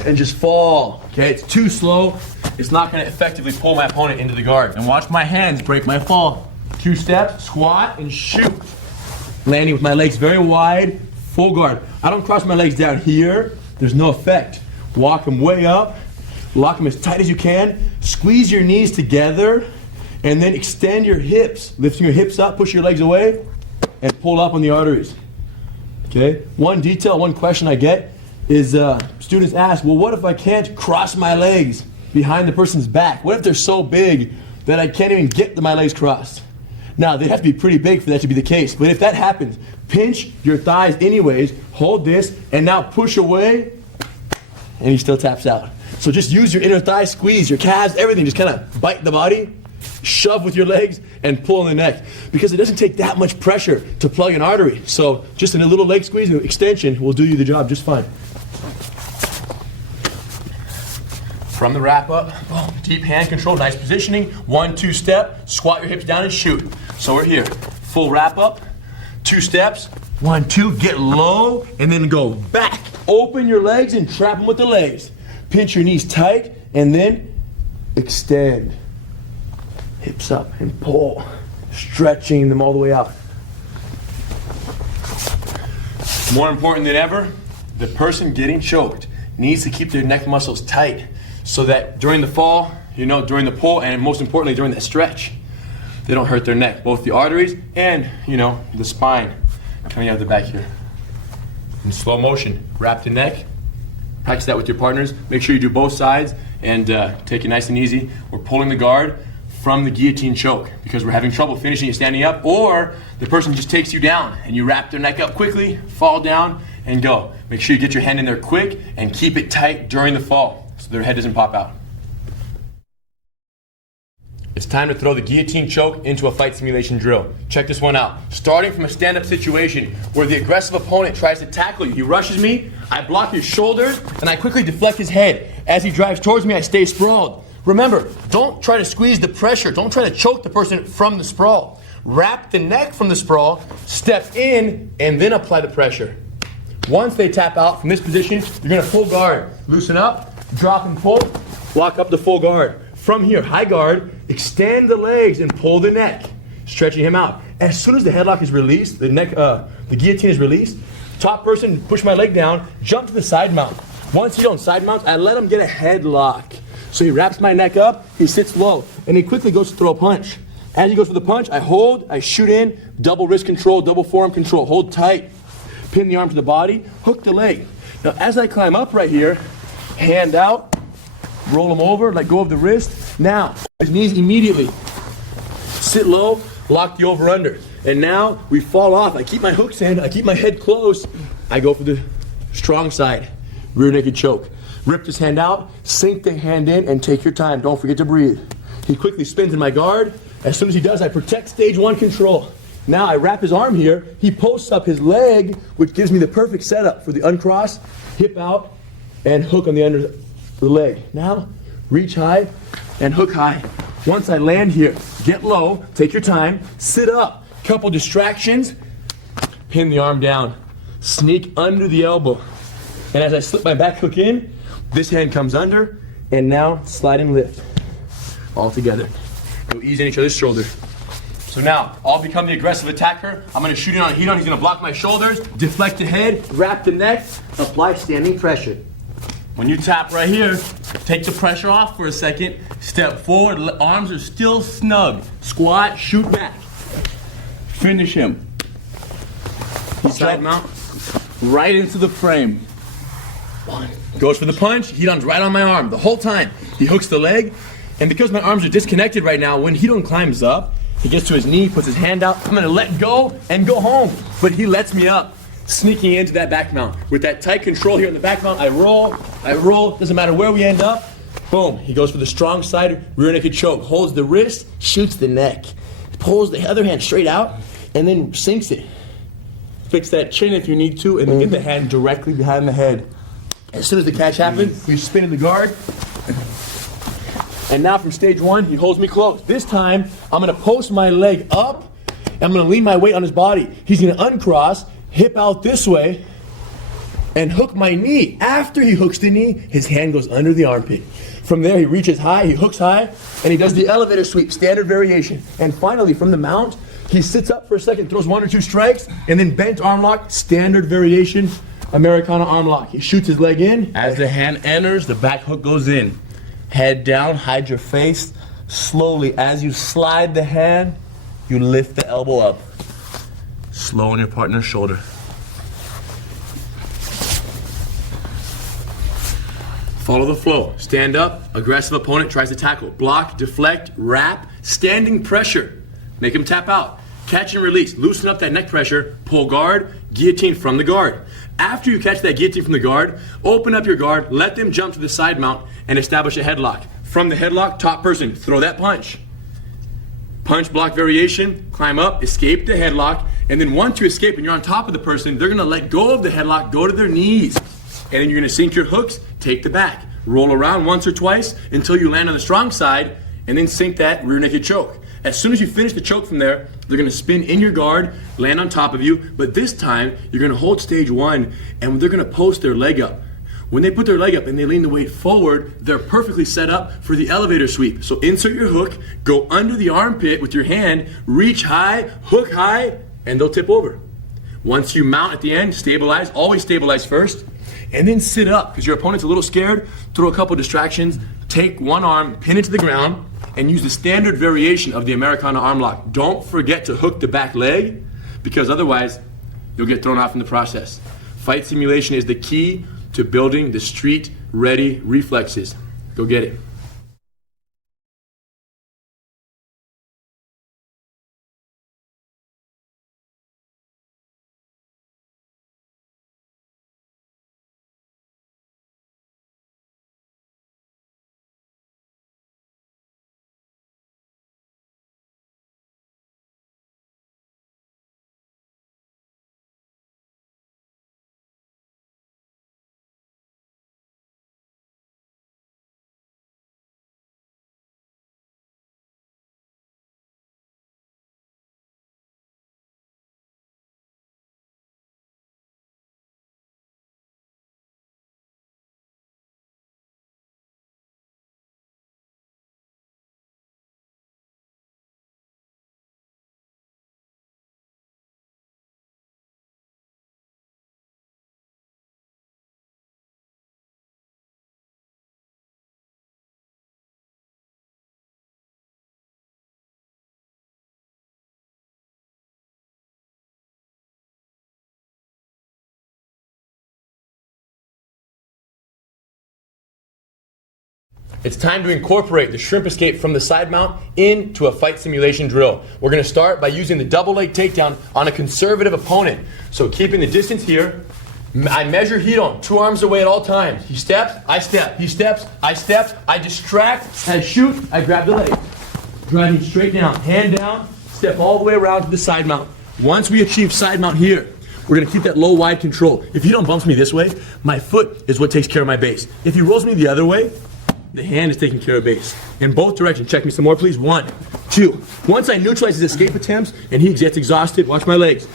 and just fall, okay? It's too slow. It's not gonna effectively pull my opponent into the guard. And watch my hands break my fall. 2 steps, squat and shoot. Landing with my legs very wide, full guard. I don't cross my legs down here. There's no effect. Walk them way up, lock them as tight as you can, squeeze your knees together, and then extend your hips, lifting your hips up, push your legs away, and pull up on the arteries. Okay? One detail, one question I get is students ask, well, what if I can't cross my legs behind the person's back? What if they're so big that I can't even get my legs crossed? Now, they have to be pretty big for that to be the case, but if that happens, pinch your thighs anyways, hold this, and now push away, and he still taps out. So just use your inner thigh, squeeze your calves, everything, just kind of bite the body, shove with your legs, and pull on the neck. Because it doesn't take that much pressure to plug an artery. So just in a little leg squeeze and extension will do you the job just fine. From the wrap up, boom, deep hand control, nice positioning. 1, 2 step, squat your hips down and shoot. So we're here, full wrap up, 2 steps, 1, 2, get low, and then go back. Open your legs and trap them with the legs. Pinch your knees tight, and then extend. Hips up and pull, stretching them all the way out. More important than ever, the person getting choked needs to keep their neck muscles tight so that during the fall, during the pull, and most importantly during that stretch, they don't hurt their neck, both the arteries and, the spine coming out of the back here. In slow motion, wrap the neck. Practice that with your partners. Make sure you do both sides and take it nice and easy. We're pulling the guard from the guillotine choke because we're having trouble finishing it standing up, or the person just takes you down and you wrap their neck up quickly, fall down, and go. Make sure you get your hand in there quick and keep it tight during the fall so their head doesn't pop out. It's time to throw the guillotine choke into a fight simulation drill. Check this one out. Starting from a stand-up situation where the aggressive opponent tries to tackle you. He rushes me, I block his shoulders, and I quickly deflect his head. As he drives towards me, I stay sprawled. Remember, don't try to squeeze the pressure. Don't try to choke the person from the sprawl. Wrap the neck from the sprawl, step in, and then apply the pressure. Once they tap out from this position, you're gonna full guard. Loosen up, drop and pull, walk up to full guard. From here, high guard, extend the legs and pull the neck, stretching him out. As soon as the headlock is released, the guillotine is released, top person, push my leg down, jump to the side mount. Once he's on side mount, I let him get a headlock. So he wraps my neck up, he sits low, and he quickly goes to throw a punch. As he goes for the punch, I hold, I shoot in, double wrist control, double forearm control, hold tight, pin the arm to the body, hook the leg. Now, as I climb up right here, hand out, roll him over, let go of the wrist. Now, his knees immediately. Sit low, lock the over under. And now we fall off. I keep my hooks in, I keep my head close. I go for the strong side, rear naked choke. Rip this hand out, sink the hand in, and take your time. Don't forget to breathe. He quickly spins in my guard. As soon as he does, I protect stage 1 control. Now I wrap his arm here. He posts up his leg, which gives me the perfect setup for the uncross, hip out, and hook on the under the leg. Now, reach high and hook high. Once I land here, get low, take your time, sit up. Couple distractions, pin the arm down, sneak under the elbow. And as I slip my back hook in, this hand comes under, and now slide and lift. All together. Go easy on each other's shoulder. So now, I'll become the aggressive attacker. I'm gonna shoot in on heat on. He's gonna block my shoulders, deflect the head, wrap the neck, apply standing pressure. When you tap right here, take the pressure off for a second, step forward, arms are still snug. Squat, shoot back. Finish him. Side mount. Right into the frame. One. Goes for the punch, Hidon's right on my arm the whole time. He hooks the leg, and because my arms are disconnected right now, when Hidon climbs up, he gets to his knee, puts his hand out, I'm gonna let go and go home. But he lets me up, sneaking into that back mount. With that tight control here in the back mount, I roll, doesn't matter where we end up. Boom, he goes for the strong side, rear naked choke, holds the wrist, shoots the neck, pulls the other hand straight out, and then sinks it. Fix that chin if you need to, and then get the hand directly behind the head. As soon as the catch happens, we spin in the guard. And now from stage 1, he holds me close. This time, I'm gonna post my leg up, and I'm gonna lean my weight on his body. He's gonna uncross, hip out this way, and hook my knee. After he hooks the knee, his hand goes under the armpit. From there, he reaches high, he hooks high, and he does the elevator sweep, standard variation. And finally, from the mount, he sits up for a second, throws 1 or 2 strikes, and then bent arm lock, standard variation, Americana arm lock. He shoots his leg in. As the hand enters, the back hook goes in. Head down, hide your face. Slowly, as you slide the hand, you lift the elbow up. Slow on your partner's shoulder. Follow the flow. Stand up, aggressive opponent tries to tackle. Block, deflect, wrap, standing pressure. Make him tap out. Catch and release. Loosen up that neck pressure. Pull guard, guillotine from the guard. After you catch that guillotine from the guard, open up your guard, let them jump to the side mount, and establish a headlock. From the headlock, top person, throw that punch. Punch block variation, climb up, escape the headlock, and then once you escape and you're on top of the person, they're gonna let go of the headlock, go to their knees. And then you're gonna sink your hooks, take the back. Roll around once or twice until you land on the strong side, and then sink that rear naked choke. As soon as you finish the choke from there, they're gonna spin in your guard, land on top of you, but this time, you're gonna hold stage 1, and they're gonna post their leg up. When they put their leg up and they lean the weight forward, they're perfectly set up for the elevator sweep. So insert your hook, go under the armpit with your hand, reach high, hook high, and they'll tip over. Once you mount at the end, stabilize, always stabilize first, and then sit up, because your opponent's a little scared, throw a couple distractions, take one arm, pin it to the ground, and use the standard variation of the Americana arm lock. Don't forget to hook the back leg, because otherwise, you'll get thrown off in the process. Fight simulation is the key to building the street-ready reflexes. Go get it. it's time to incorporate the shrimp escape from the side mount into a fight simulation drill. We're gonna start by using the double leg takedown on a conservative opponent. So keeping the distance here, I measure heat on, 2 arms away at all times. He steps, I step, he steps, I distract, I shoot, I grab the leg. Driving straight down, hand down, step all the way around to the side mount. Once we achieve side mount here, we're gonna keep that low wide control. If he don't bumps me this way, my foot is what takes care of my base. If he rolls me the other way, the hand is taking care of base. In both directions, check me some more please. 1, 2. Once I neutralize his escape attempts and he gets exhausted, watch my legs.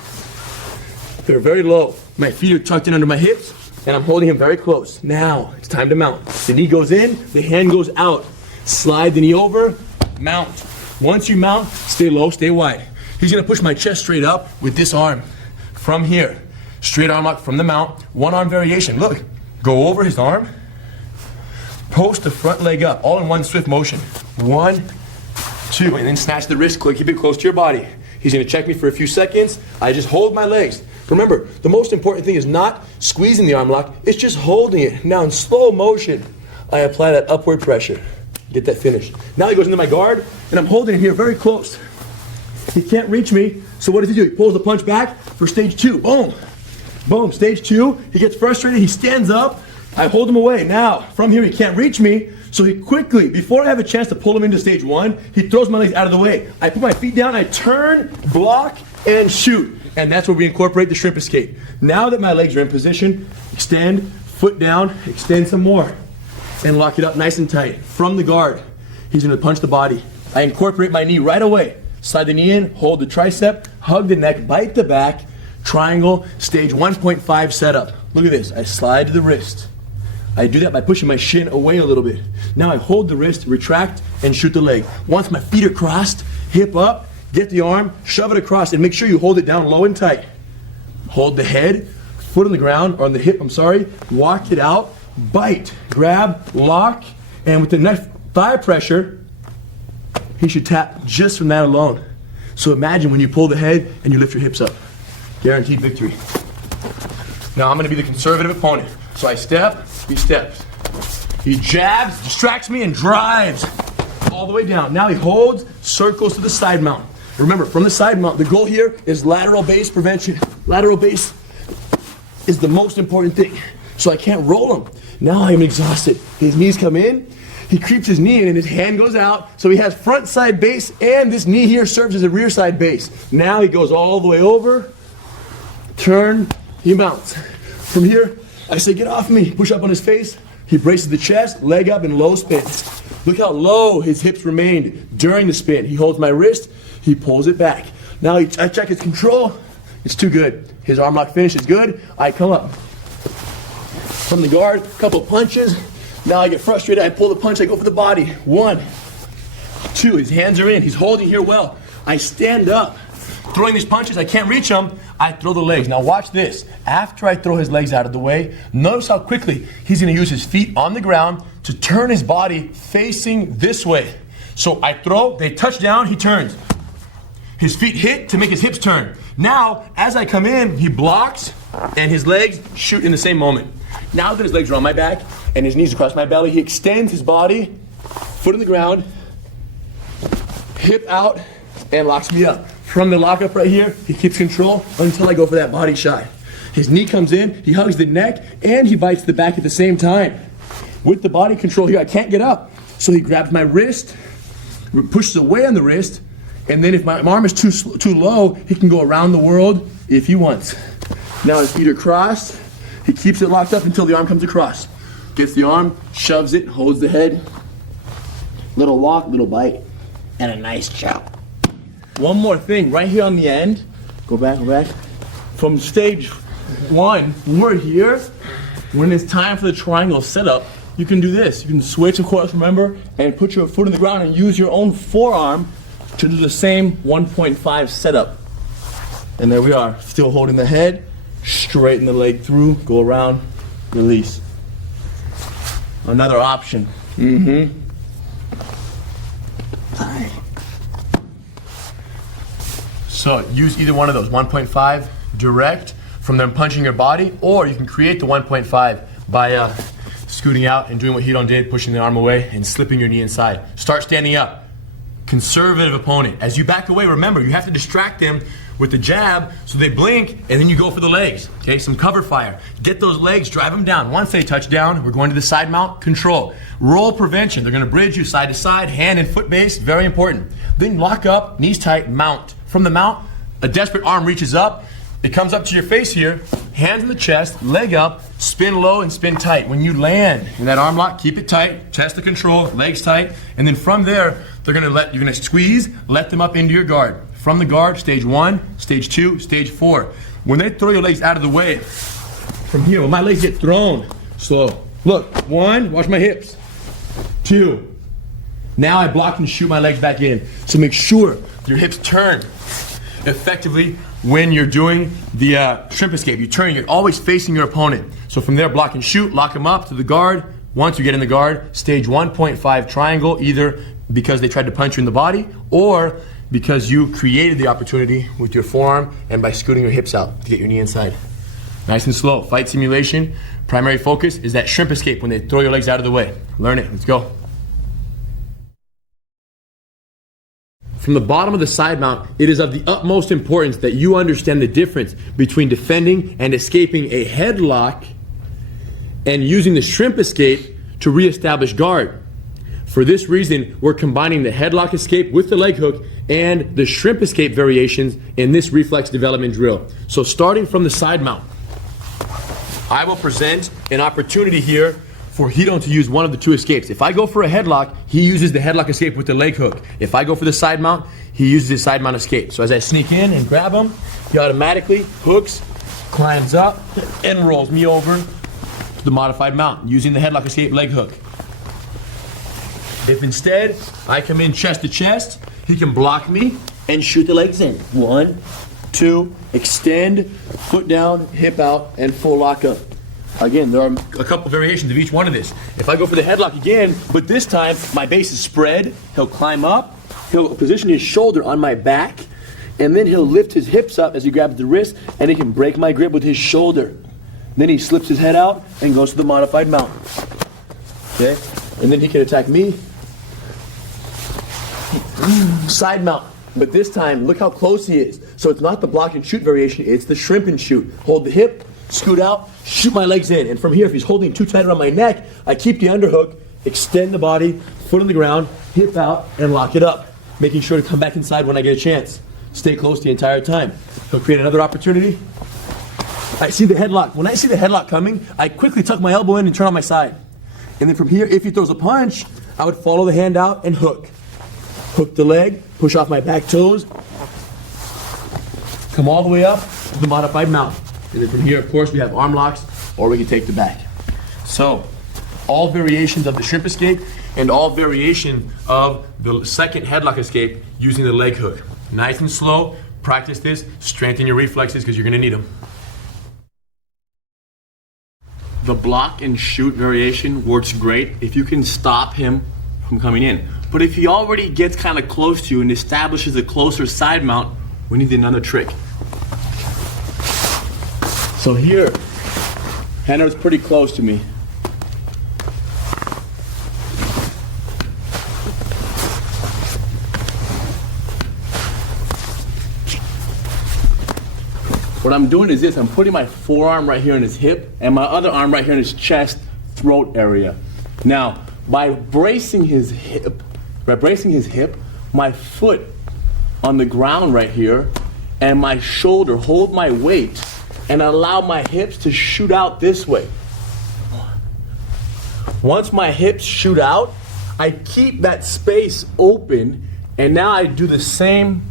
They're very low. My feet are tucked in under my hips and I'm holding him very close. Now, it's time to mount. The knee goes in, the hand goes out. Slide the knee over, mount. Once you mount, stay low, stay wide. He's gonna push my chest straight up with this arm. From here, straight arm lock from the mount, 1 arm variation. Look, go over his arm, post the front leg up, all in one swift motion. 1, 2, and then snatch the wrist, keep it close to your body. He's gonna check me for a few seconds. I just hold my legs. Remember, the most important thing is not squeezing the arm lock, it's just holding it. Now in slow motion, I apply that upward pressure. Get that finished. Now he goes into my guard, and I'm holding him here very close. He can't reach me, so what does he do? He pulls the punch back for stage 2. Boom. Boom, stage 2. He gets frustrated, he stands up. I hold him away. Now, from here he can't reach me, so he quickly, before I have a chance to pull him into stage 1, he throws my legs out of the way. I put my feet down, I turn, block, and shoot. And that's where we incorporate the shrimp escape. Now that my legs are in position, extend, foot down, extend some more, and lock it up nice and tight. From the guard, he's gonna punch the body. I incorporate my knee right away. Slide the knee in, hold the tricep, hug the neck, bite the back, triangle, stage 1.5 setup. Look at this, I slide to the wrist. I do that by pushing my shin away a little bit. Now I hold the wrist, retract, and shoot the leg. Once my feet are crossed, hip up, get the arm, shove it across, and make sure you hold it down low and tight. Hold the head, foot on the ground, or on the hip, walk it out, bite, grab, lock, and with the neck thigh pressure, he should tap just from that alone. So imagine when you pull the head and you lift your hips up. Guaranteed victory. Now I'm gonna be the conservative opponent. So I step, he steps. He jabs, distracts me, and drives all the way down. Now he holds, circles to the side mount. Remember, from the side mount, the goal here is lateral base prevention. Lateral base is the most important thing. So I can't roll him. Now I'm exhausted. His knees come in, he creeps his knee in and his hand goes out. So he has front side base and this knee here serves as a rear side base. Now he goes all the way over, turn, he mounts. From here, I say, get off me, push up on his face. He braces the chest, leg up, and low spin. Look how low his hips remained during the spin. He holds my wrist, he pulls it back. Now I check his control, it's too good. His arm lock finish is good, I come up. From the guard, couple punches. Now I get frustrated, I pull the punch, I go for the body. 1, 2, his hands are in, he's holding here well. I stand up, throwing these punches, I can't reach him, I throw the legs. Now watch this. After I throw his legs out of the way, notice how quickly he's gonna use his feet on the ground to turn his body facing this way. So I throw, they touch down, he turns. His feet hit to make his hips turn. Now, as I come in, he blocks and his legs shoot in the same moment. Now that his legs are on my back and his knees across my belly, he extends his body, foot on the ground, hip out, and locks me up. From the lockup right here, he keeps control until I go for that body shot. His knee comes in, he hugs the neck, and he bites the back at the same time. With the body control here, I can't get up. So he grabs my wrist, pushes away on the wrist, and then if my arm is too low, he can go around the world if he wants. Now his feet are crossed, he keeps it locked up until the arm comes across. Gets the arm, shoves it, holds the head. Little lock, little bite, and a nice chop. One more thing, right here on the end, go back. From stage 1, we're here. When it's time for the triangle setup, you can do this. You can switch, of course, remember, and put your foot on the ground and use your own forearm to do the same 1.5 setup. And there we are, still holding the head, straighten the leg through, go around, release. Another option. So use either one of those, 1.5 direct from them punching your body, or you can create the 1.5 by scooting out and doing what Hidon did, pushing the arm away and slipping your knee inside. Start standing up. Conservative opponent. As you back away, remember, you have to distract them with the jab so they blink and then you go for the legs. Okay, some cover fire. Get those legs, drive them down. Once they touch down, we're going to the side mount, control. Roll prevention. They're going to bridge you side to side, hand and foot base, very important. Then lock up, knees tight, mount. From the mount, a desperate arm reaches up. It comes up to your face here, hands in the chest, leg up, spin low and spin tight. When you land in that arm lock, keep it tight, chest to control, legs tight, and then from there, you're gonna squeeze, let them up into your guard. From the guard, stage 1, stage 2, stage 4. When they throw your legs out of the way, from here, when my legs get thrown, slow. Look, 1, watch my hips. 2, now I block and shoot my legs back in. So make sure your hips turn effectively when you're doing the shrimp escape. You turn, you're always facing your opponent. So from there, block and shoot, lock them up to the guard. Once you get in the guard, stage 1.5 triangle, either because they tried to punch you in the body or because you created the opportunity with your forearm and by scooting your hips out to get your knee inside. Nice and slow. Fight simulation. Primary focus is that shrimp escape when they throw your legs out of the way. Learn it. Let's go. From the bottom of the side mount, it is of the utmost importance that you understand the difference between defending and escaping a headlock and using the shrimp escape to reestablish guard. For this reason, we're combining the headlock escape with the leg hook and the shrimp escape variations in this reflex development drill. So starting from the side mount, I will present an opportunity here for Hidon to use one of the two escapes. If I go for a headlock, he uses the headlock escape with the leg hook. If I go for the side mount, he uses his side mount escape. So as I sneak in and grab him, he automatically hooks, climbs up, and rolls me over to the modified mount using the headlock escape leg hook. If instead I come in chest to chest, he can block me and shoot the legs in. 1, 2, extend, foot down, hip out, and full lock up. Again, there are a couple variations of each one of this. If I go for the headlock again, but this time my base is spread, he'll climb up, he'll position his shoulder on my back, and then he'll lift his hips up as he grabs the wrist, and he can break my grip with his shoulder. Then he slips his head out and goes to the modified mount. Okay? And then he can attack me. Side mount. But this time, look how close he is. So it's not the block and shoot variation, it's the shrimp and shoot. Hold the hip, scoot out, shoot my legs in. And from here, if he's holding too tight around my neck, I keep the underhook, extend the body, foot on the ground, hip out, and lock it up. Making sure to come back inside when I get a chance. Stay close the entire time. He'll create another opportunity. I see the headlock. When I see the headlock coming, I quickly tuck my elbow in and turn on my side. And then from here, if he throws a punch, I would follow the hand out and hook. Hook the leg, push off my back toes, come all the way up to the modified mount. And then from here, of course, we have arm locks, or we can take the back. So, all variations of the shrimp escape and all variation of the second headlock escape using the leg hook. Nice and slow, practice this, strengthen your reflexes because you're gonna need them. The block and shoot variation works great if you can stop him from coming in. But if he already gets kind of close to you and establishes a closer side mount, we need another trick. So here, Hannah's pretty close to me. What I'm doing is this, I'm putting my forearm right here in his hip and my other arm right here in his chest, throat area. Now, by bracing his hip, my foot on the ground right here and my shoulder hold my weight and allow my hips to shoot out this way. Once my hips shoot out, I keep that space open and now I do the same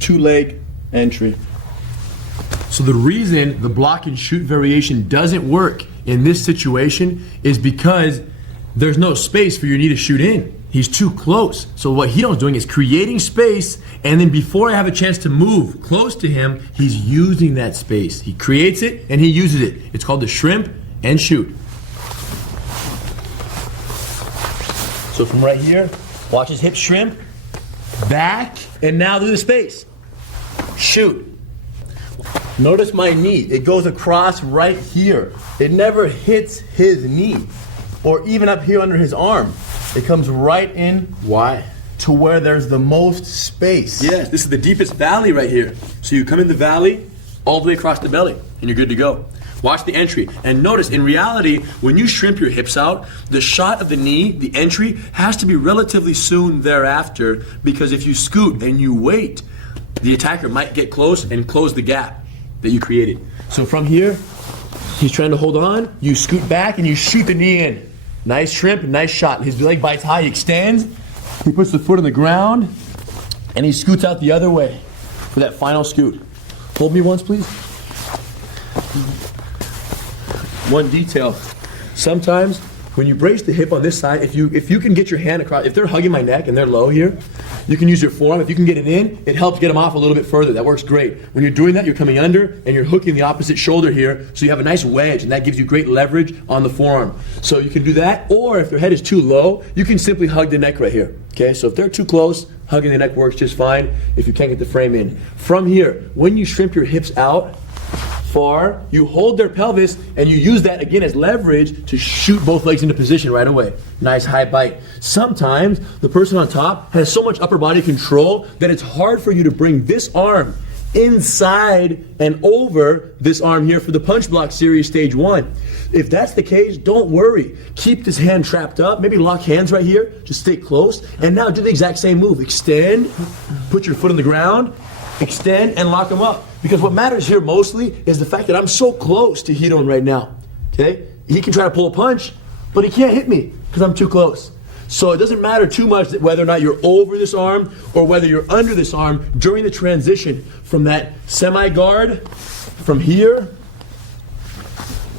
two-leg entry. So the reason the block and shoot variation doesn't work in this situation is because there's no space for your knee to shoot in. He's too close. So what Hidon's doing is creating space, and then before I have a chance to move close to him, he's using that space. He creates it and he uses it. It's called the shrimp and shoot. So from right here, watch his hips shrimp, back, and now through the space. Shoot. Notice my knee. It goes across right here. It never hits his knee or even up here under his arm. It comes right in. Why? To where there's the most space. Yes, this is the deepest valley right here. So you come in the valley all the way across the belly and you're good to go. Watch the entry. And notice, in reality, when you shrimp your hips out, the shot of the knee, the entry, has to be relatively soon thereafter, because if you scoot and you wait, the attacker might get close and close the gap that you created. So from here, he's trying to hold on, you scoot back and you shoot the knee in. Nice shrimp, nice shot. His leg bites high, he extends, he puts the foot on the ground, and he scoots out the other way for that final scoot. Hold me once, please. One detail. Sometimes when you brace the hip on this side, if you can get your hand across, if they're hugging my neck and they're low here, you can use your forearm. If you can get it in, it helps get them off a little bit further. That works great. When you're doing that, you're coming under and you're hooking the opposite shoulder here, so you have a nice wedge, and that gives you great leverage on the forearm. So you can do that, or if their head is too low, you can simply hug the neck right here. Okay, so if they're too close, hugging the neck works just fine if you can't get the frame in. From here, when you shrimp your hips out far, you hold their pelvis and you use that again as leverage to shoot both legs into position right away. Nice high bite. Sometimes the person on top has so much upper body control that it's hard for you to bring this arm inside and over this arm here for the punch block series stage 1. If that's the case, don't worry. Keep this hand trapped up, maybe lock hands right here, just stay close, and now do the exact same move. Extend, put your foot on the ground, extend, and lock them up. Because what matters here mostly is the fact that I'm so close to Hidon right now, okay? He can try to pull a punch, but he can't hit me because I'm too close. So it doesn't matter too much whether or not you're over this arm or whether you're under this arm during the transition from that semi-guard from here,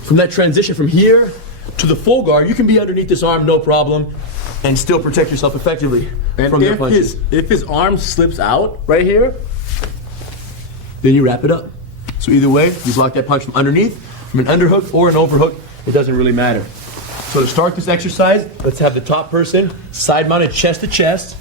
from that transition from here to the full guard. You can be underneath this arm, no problem, and still protect yourself effectively from their punches. If his arm slips out right here, then you wrap it up. So either way, you block that punch from underneath, from an underhook or an overhook, it doesn't really matter. So to start this exercise, let's have the top person side mounted chest to chest.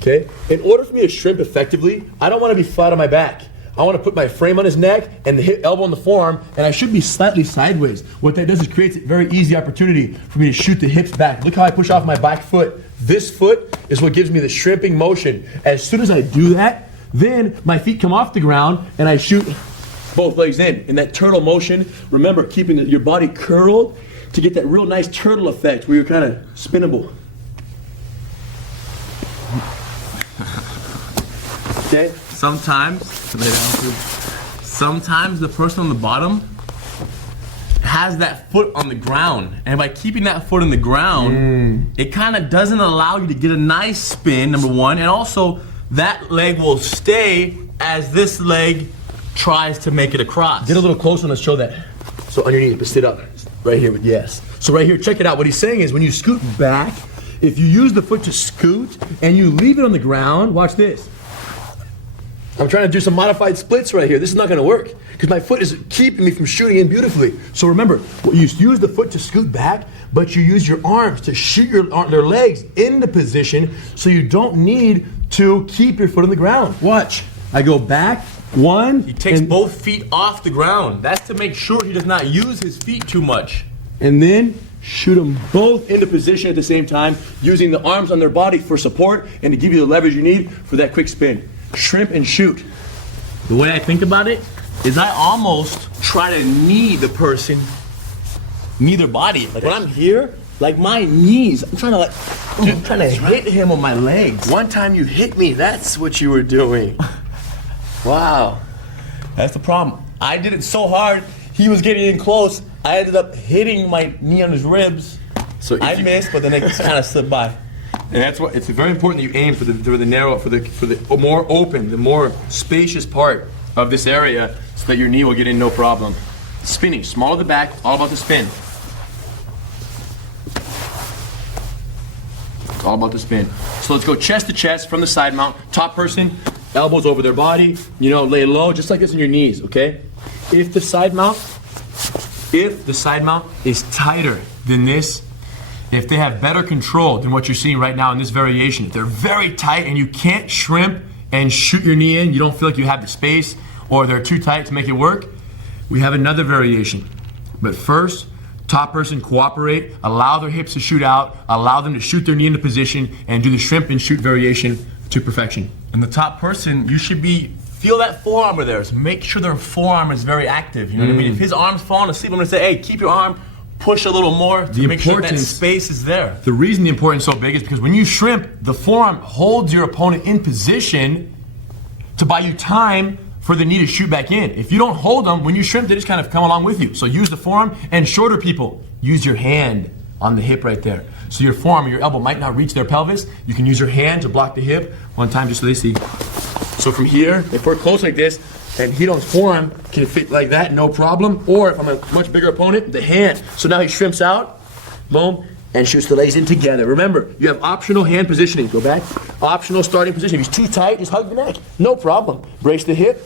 Okay? In order for me to shrimp effectively, I don't want to be flat on my back. I want to put my frame on his neck and the hip, elbow on the forearm, and I should be slightly sideways. What that does is creates a very easy opportunity for me to shoot the hips back. Look how I push off my back foot. This foot is what gives me the shrimping motion. As soon as I do that, then my feet come off the ground and I shoot both legs in that turtle motion. Remember, keeping your body curled to get that real nice turtle effect where you're kind of spinnable. Okay? Sometimes the person on the bottom has that foot on the ground, and by keeping that foot on the ground, it kind of doesn't allow you to get a nice spin, number one, and also that leg will stay as this leg tries to make it across. Get a little closer and let's show that. So on your knees, but sit up. Right here, yes. So right here, check it out. What he's saying is when you scoot back, if you use the foot to scoot and you leave it on the ground, watch this. I'm trying to do some modified splits right here. This is not going to work because my foot is keeping me from shooting in beautifully. So remember, you use the foot to scoot back, but you use your arms to shoot their legs into position so you don't need to keep your foot on the ground. Watch. I go back, one. He takes both feet off the ground. That's to make sure he does not use his feet too much. And then shoot them both into position at the same time, using the arms on their body for support and to give you the leverage you need for that quick spin. Shrimp and shoot. The way I think about it is I almost try to knee the person, knee their body. Like when I'm here, like my knees, I'm trying to hit him on my legs. One time you hit me, that's what you were doing. Wow. That's the problem. I did it so hard, he was getting in close. I ended up hitting my knee on his ribs. So I missed, but then it just kind of slipped by. And that's what it's very important that you aim for the narrow, for the more open, the more spacious part of this area, so that your knee will get in no problem. Spinning, small at the back, all about the spin. It's all about the spin. So let's go chest to chest from the side mount. Top person, elbows over their body. Lay low, just like this on your knees. Okay. If the side mount is tighter than this, if they have better control than what you're seeing right now in this variation, if they're very tight and you can't shrimp and shoot your knee in, you don't feel like you have the space, or they're too tight to make it work, we have another variation. But first, top person cooperate, allow their hips to shoot out, allow them to shoot their knee into position, and do the shrimp and shoot variation to perfection. And the top person, you should feel that forearm of theirs. Make sure their forearm is very active. You know what I mean? If his arm's falling asleep, I'm gonna say, hey, keep your arm, push a little more to make sure that space is there. The reason the importance is so big is because when you shrimp, the forearm holds your opponent in position to buy you time for the knee to shoot back in. If you don't hold them, when you shrimp, they just kind of come along with you. So use the forearm, and shorter people, use your hand on the hip right there. So your forearm or your elbow might not reach their pelvis. You can use your hand to block the hip one time just so they see. So from here, if we're close like this, and Hito's forearm can fit like that, no problem. Or if I'm a much bigger opponent, the hand. So now he shrimps out, boom, and shoots the legs in together. Remember, you have optional hand positioning. Go back. Optional starting position. If he's too tight, just hug the neck. No problem. Brace the hip,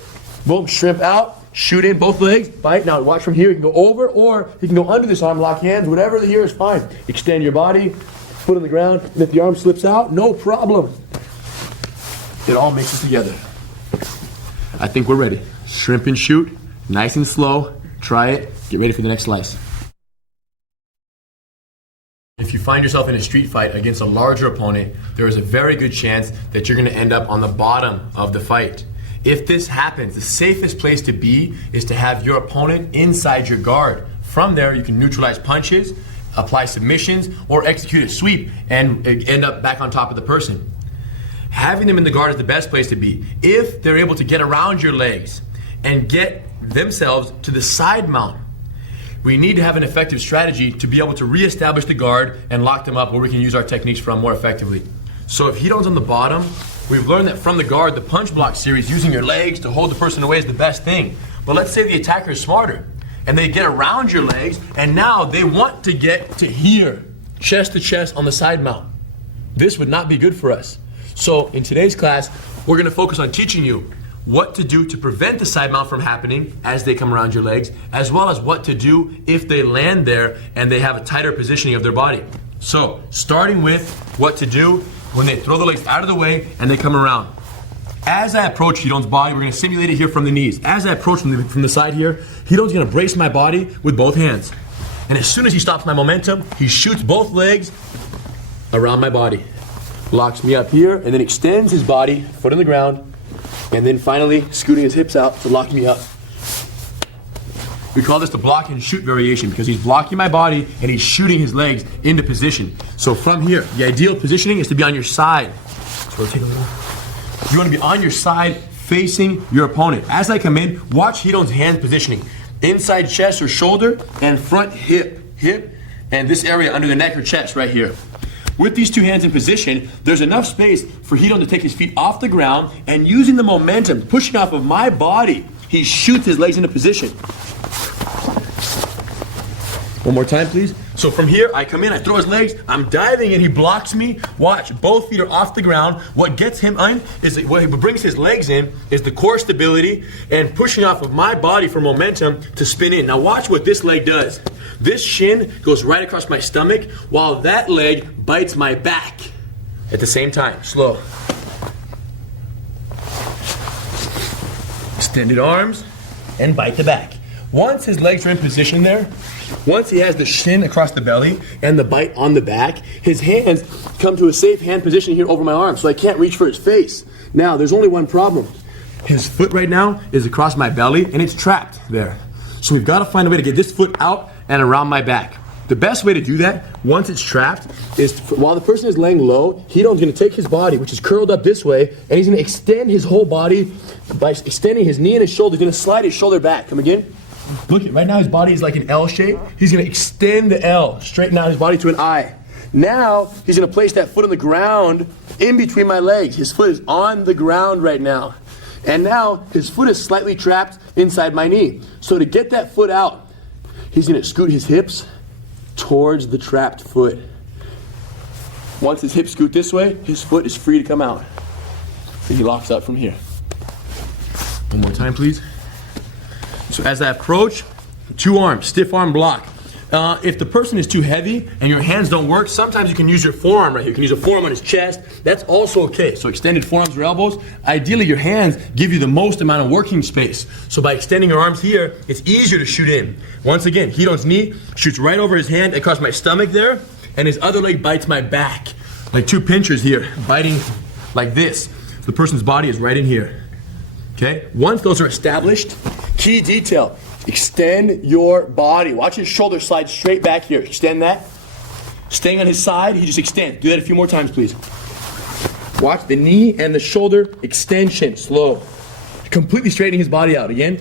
boom, shrimp out, shoot in both legs, bite. Now watch from here, you can go over, or you can go under this arm, lock hands, whatever the here is fine. Extend your body, foot on the ground, and if the arm slips out, no problem. It all mixes together. I think we're ready. Shrimp and shoot, nice and slow. Try it, get ready for the next slice. If you find yourself in a street fight against a larger opponent, there is a very good chance that you're gonna end up on the bottom of the fight. If this happens, the safest place to be is to have your opponent inside your guard. From there, you can neutralize punches, apply submissions, or execute a sweep and end up back on top of the person. Having them in the guard is the best place to be. If they're able to get around your legs and get themselves to the side mount, we need to have an effective strategy to be able to reestablish the guard and lock them up where we can use our techniques from more effectively. So if Hito's on the bottom, we've learned that from the guard, the punch block series, using your legs to hold the person away is the best thing. But let's say the attacker is smarter and they get around your legs and now they want to get to here, chest to chest on the side mount. This would not be good for us. So in today's class, we're gonna focus on teaching you what to do to prevent the side mount from happening as they come around your legs, as well as what to do if they land there and they have a tighter positioning of their body. So starting with what to do when they throw the legs out of the way and they come around. As I approach Hito's body, we're gonna simulate it here from the knees. As I approach from the side here, Hito's gonna brace my body with both hands. And as soon as he stops my momentum, he shoots both legs around my body. Locks me up here and then extends his body, foot on the ground, and then finally scooting his hips out to lock me up. We call this the block and shoot variation because he's blocking my body and he's shooting his legs into position. So from here, the ideal positioning is to be on your side. So rotate a little. You want to be on your side facing your opponent. As I come in, watch Hito's hand positioning. Inside chest or shoulder and front hip, and this area under the neck or chest right here. With these two hands in position, there's enough space for Hito to take his feet off the ground and using the momentum, pushing off of my body, he shoots his legs into position. One more time, please. So from here, I come in, I throw his legs, I'm diving and he blocks me. Watch, both feet are off the ground. What gets him in is, what brings his legs in is the core stability and pushing off of my body for momentum to spin in. Now watch what this leg does. This shin goes right across my stomach while that leg bites my back at the same time. Slow. Extended arms and bite the back. Once his legs are in position there, once he has the shin across the belly and the bite on the back, his hands come to a safe hand position here over my arm, so I can't reach for his face. Now, there's only one problem. His foot right now is across my belly and it's trapped there. So we've got to find a way to get this foot out and around my back. The best way to do that, once it's trapped, is while the person is laying low, Hito's going to take his body, which is curled up this way, and he's going to extend his whole body by extending his knee and his shoulder. He's going to slide his shoulder back. Come again. Look, right now his body is like an L shape. He's going to extend the L, straighten out his body to an I. Now, he's going to place that foot on the ground in between my legs. His foot is on the ground right now. And now, his foot is slightly trapped inside my knee. So to get that foot out, he's going to scoot his hips towards the trapped foot. Once his hips scoot this way, his foot is free to come out. And he locks up from here. One more time, please. So as I approach, two arms, stiff arm block. If the person is too heavy and your hands don't work, sometimes you can use your forearm right here. You can use a forearm on his chest. That's also okay. So extended forearms or elbows. Ideally, your hands give you the most amount of working space. So by extending your arms here, it's easier to shoot in. Once again, Hito's knee shoots right over his hand across my stomach there, and his other leg bites my back. Like two pinchers here, biting like this. The person's body is right in here. Okay? Once those are established, key detail, extend your body. Watch his shoulder slide straight back here. Extend that. Staying on his side, he just extends. Do that a few more times, please. Watch the knee and the shoulder extension, slow. Completely straightening his body out. Again.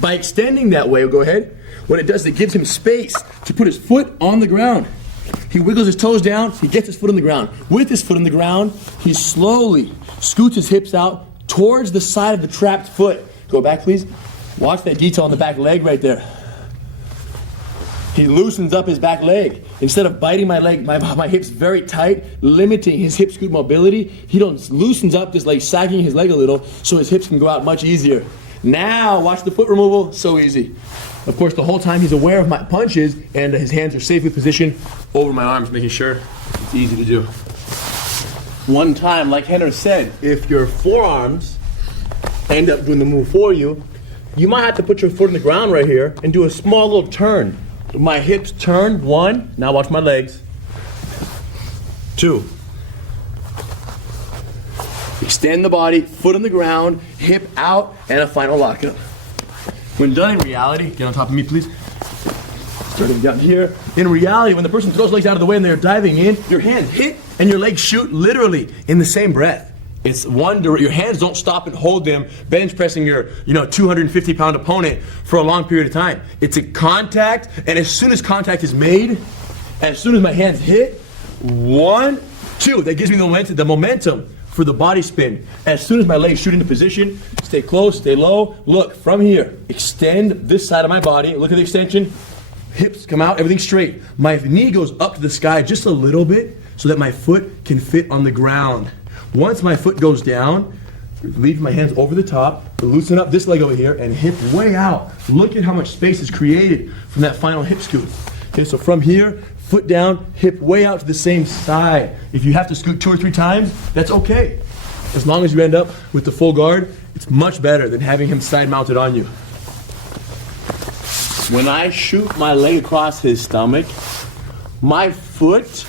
By extending that way, go ahead. What it does is it gives him space to put his foot on the ground. He wiggles his toes down, he gets his foot on the ground. With his foot on the ground, he slowly scoots his hips out towards the side of the trapped foot. Go back, please. Watch that detail on the back leg right there. He loosens up his back leg. Instead of biting my leg, my hips very tight, limiting his hip scoot mobility, he loosens up this leg, sagging his leg a little so his hips can go out much easier. Now, watch the foot removal, so easy. Of course, the whole time he's aware of my punches and his hands are safely positioned over my arms, making sure it's easy to do. One time, like Henner said, if your forearms end up doing the move for you, you might have to put your foot on the ground right here and do a small little turn. My hips turn, 1, now watch my legs, 2. Extend the body, foot on the ground, hip out, and a final lockup. When done in reality, get on top of me, please. Starting down here. In reality, when the person throws legs out of the way and they're diving in, your hands hit and your legs shoot literally in the same breath. It's your hands don't stop and hold them, bench pressing your 250-pound opponent for a long period of time. It's a contact, and as soon as contact is made, as soon as my hands hit, 1, 2, that gives me the momentum for the body spin. As soon as my legs shoot into position, stay close, stay low. Look, from here, extend this side of my body. Look at the extension. Hips come out, everything's straight. My knee goes up to the sky just a little bit so that my foot can fit on the ground. Once my foot goes down, leave my hands over the top, loosen up this leg over here, and hip way out. Look at how much space is created from that final hip scoot. Okay, so from here, foot down, hip way out to the same side. If you have to scoot 2 or 3 times, that's okay. As long as you end up with the full guard, it's much better than having him side mounted on you. When I shoot my leg across his stomach, my foot,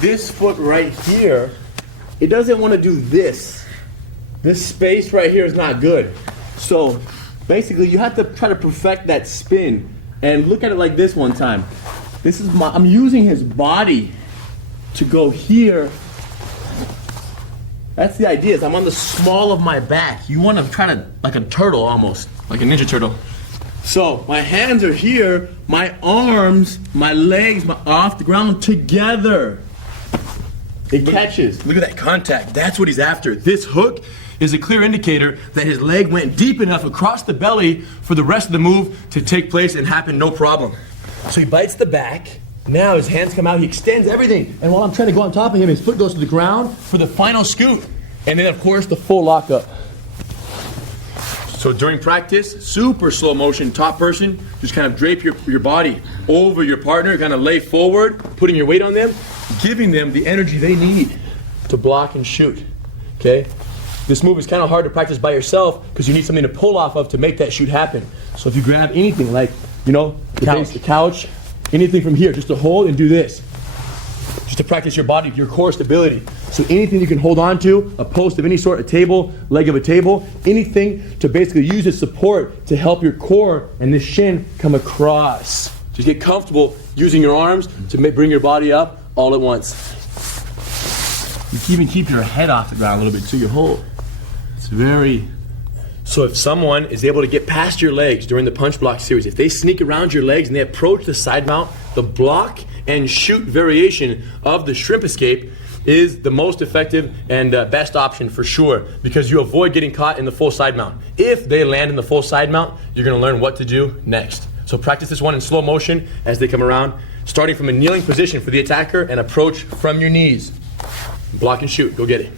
this foot right here, it doesn't want to do this. This space right here is not good. So basically you have to try to perfect that spin and look at it like this one time. I'm using his body to go here. That's the idea, is I'm on the small of my back. You want to try to, like a turtle almost. Like a Ninja Turtle. So my hands are here, my arms, my legs, off the ground together. It catches. Look at that contact. That's what he's after. This hook is a clear indicator that his leg went deep enough across the belly for the rest of the move to take place and happen no problem. So he bites the back. Now his hands come out. He extends everything. And while I'm trying to go on top of him, his foot goes to the ground for the final scoot. And then, of course, the full lockup. So during practice, super slow motion, top person, just kind of drape your body over your partner, kind of lay forward, putting your weight on them, giving them the energy they need to block and shoot. Okay? This move is kind of hard to practice by yourself because you need something to pull off of to make that shoot happen. So if you grab anything like, the couch, anything from here, just to hold and do this. Just to practice your body, your core stability. So anything you can hold on to, a post of any sort, a table, leg of a table, anything to basically use as support to help your core and this shin come across. Just get comfortable using your arms to bring your body up all at once. You can even keep your head off the ground a little bit too, you hold. It's very... So if someone is able to get past your legs during the punch block series, if they sneak around your legs and they approach the side mount, the block and shoot variation of the shrimp escape is the most effective and best option for sure, because you avoid getting caught in the full side mount. If they land in the full side mount, you're going to learn what to do next. So practice this one in slow motion as they come around, starting from a kneeling position for the attacker and approach from your knees. Block and shoot. Go get it.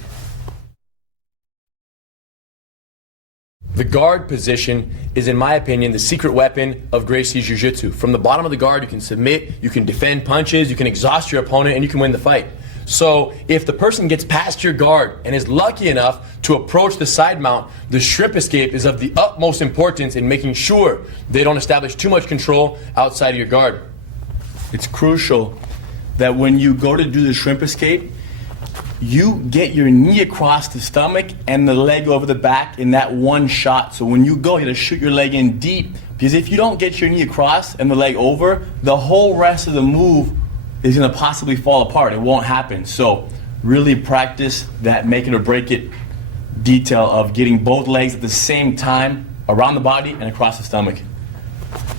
The guard position is, in my opinion, the secret weapon of Gracies Jiu-Jitsu. From the bottom of the guard, you can submit, you can defend punches, you can exhaust your opponent, and you can win the fight. So if the person gets past your guard and is lucky enough to approach the side mount, the shrimp escape is of the utmost importance in making sure they don't establish too much control outside of your guard. It's crucial that when you go to do the shrimp escape, you get your knee across the stomach and the leg over the back in that one shot. So when you go, you gotta shoot your leg in deep, because if you don't get your knee across and the leg over, the whole rest of the move is gonna possibly fall apart. It won't happen. So really practice that make it or break it detail of getting both legs at the same time around the body and across the stomach.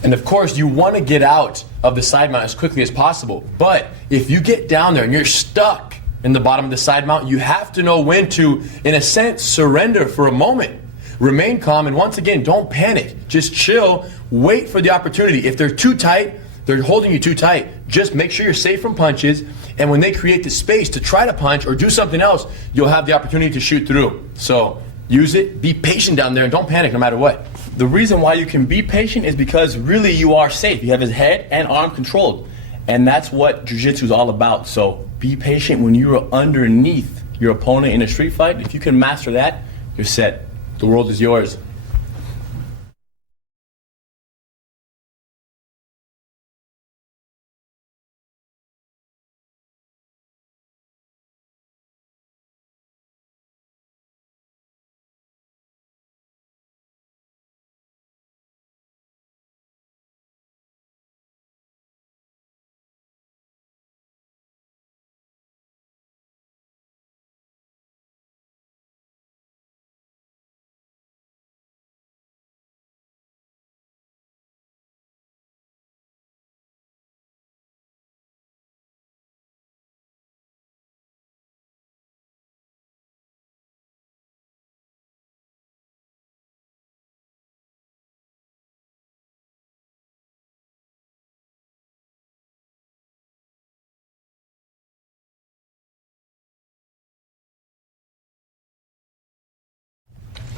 And of course, you want to get out of the side mount as quickly as possible. But if you get down there and you're stuck in the bottom of the side mount, you have to know when to, in a sense, surrender for a moment. Remain calm, and once again, don't panic. Just chill, wait for the opportunity. If they're too tight, they're holding you too tight. Just make sure you're safe from punches, and when they create the space to try to punch or do something else, you'll have the opportunity to shoot through. So use it, be patient down there, and don't panic no matter what. The reason why you can be patient is because really you are safe. You have his head and arm controlled. And that's what Jiu-Jitsu is all about. So be patient when you are underneath your opponent in a street fight. If you can master that, you're set. The world is yours.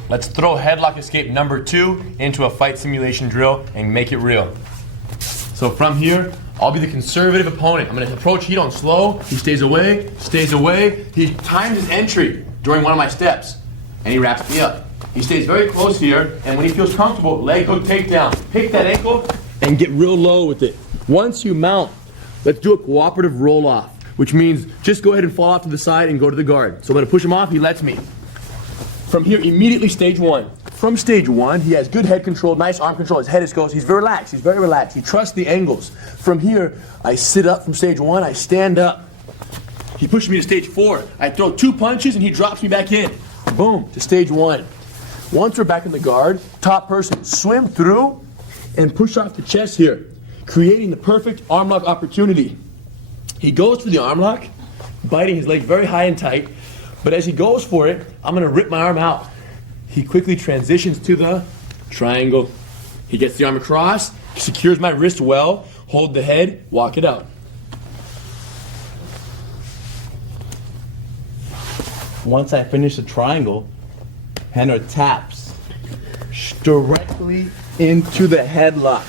Let's throw headlock escape number 2 into a fight simulation drill and make it real. So from here, I'll be the conservative opponent. I'm gonna approach heat on slow. He stays away, stays away. He times his entry during one of my steps, and he wraps me up. He stays very close here, and when he feels comfortable, leg hook takedown. Pick that ankle and get real low with it. Once you mount, let's do a cooperative roll off, which means just go ahead and fall off to the side and go to the guard. So I'm gonna push him off, he lets me. From here, immediately stage 1. From stage 1, he has good head control, nice arm control, his head is closed, he's very relaxed, he trusts the angles. From here, I sit up from stage 1, I stand up. He pushes me to stage 4. I throw 2 punches and he drops me back in. Boom, to stage 1. Once we're back in the guard, top person, swim through and push off the chest here, creating the perfect arm lock opportunity. He goes for the arm lock, biting his leg very high and tight. But as he goes for it, I'm gonna rip my arm out. He quickly transitions to the triangle. He gets the arm across, secures my wrist well, hold the head, walk it out. Once I finish the triangle, Henner taps directly into the headlock.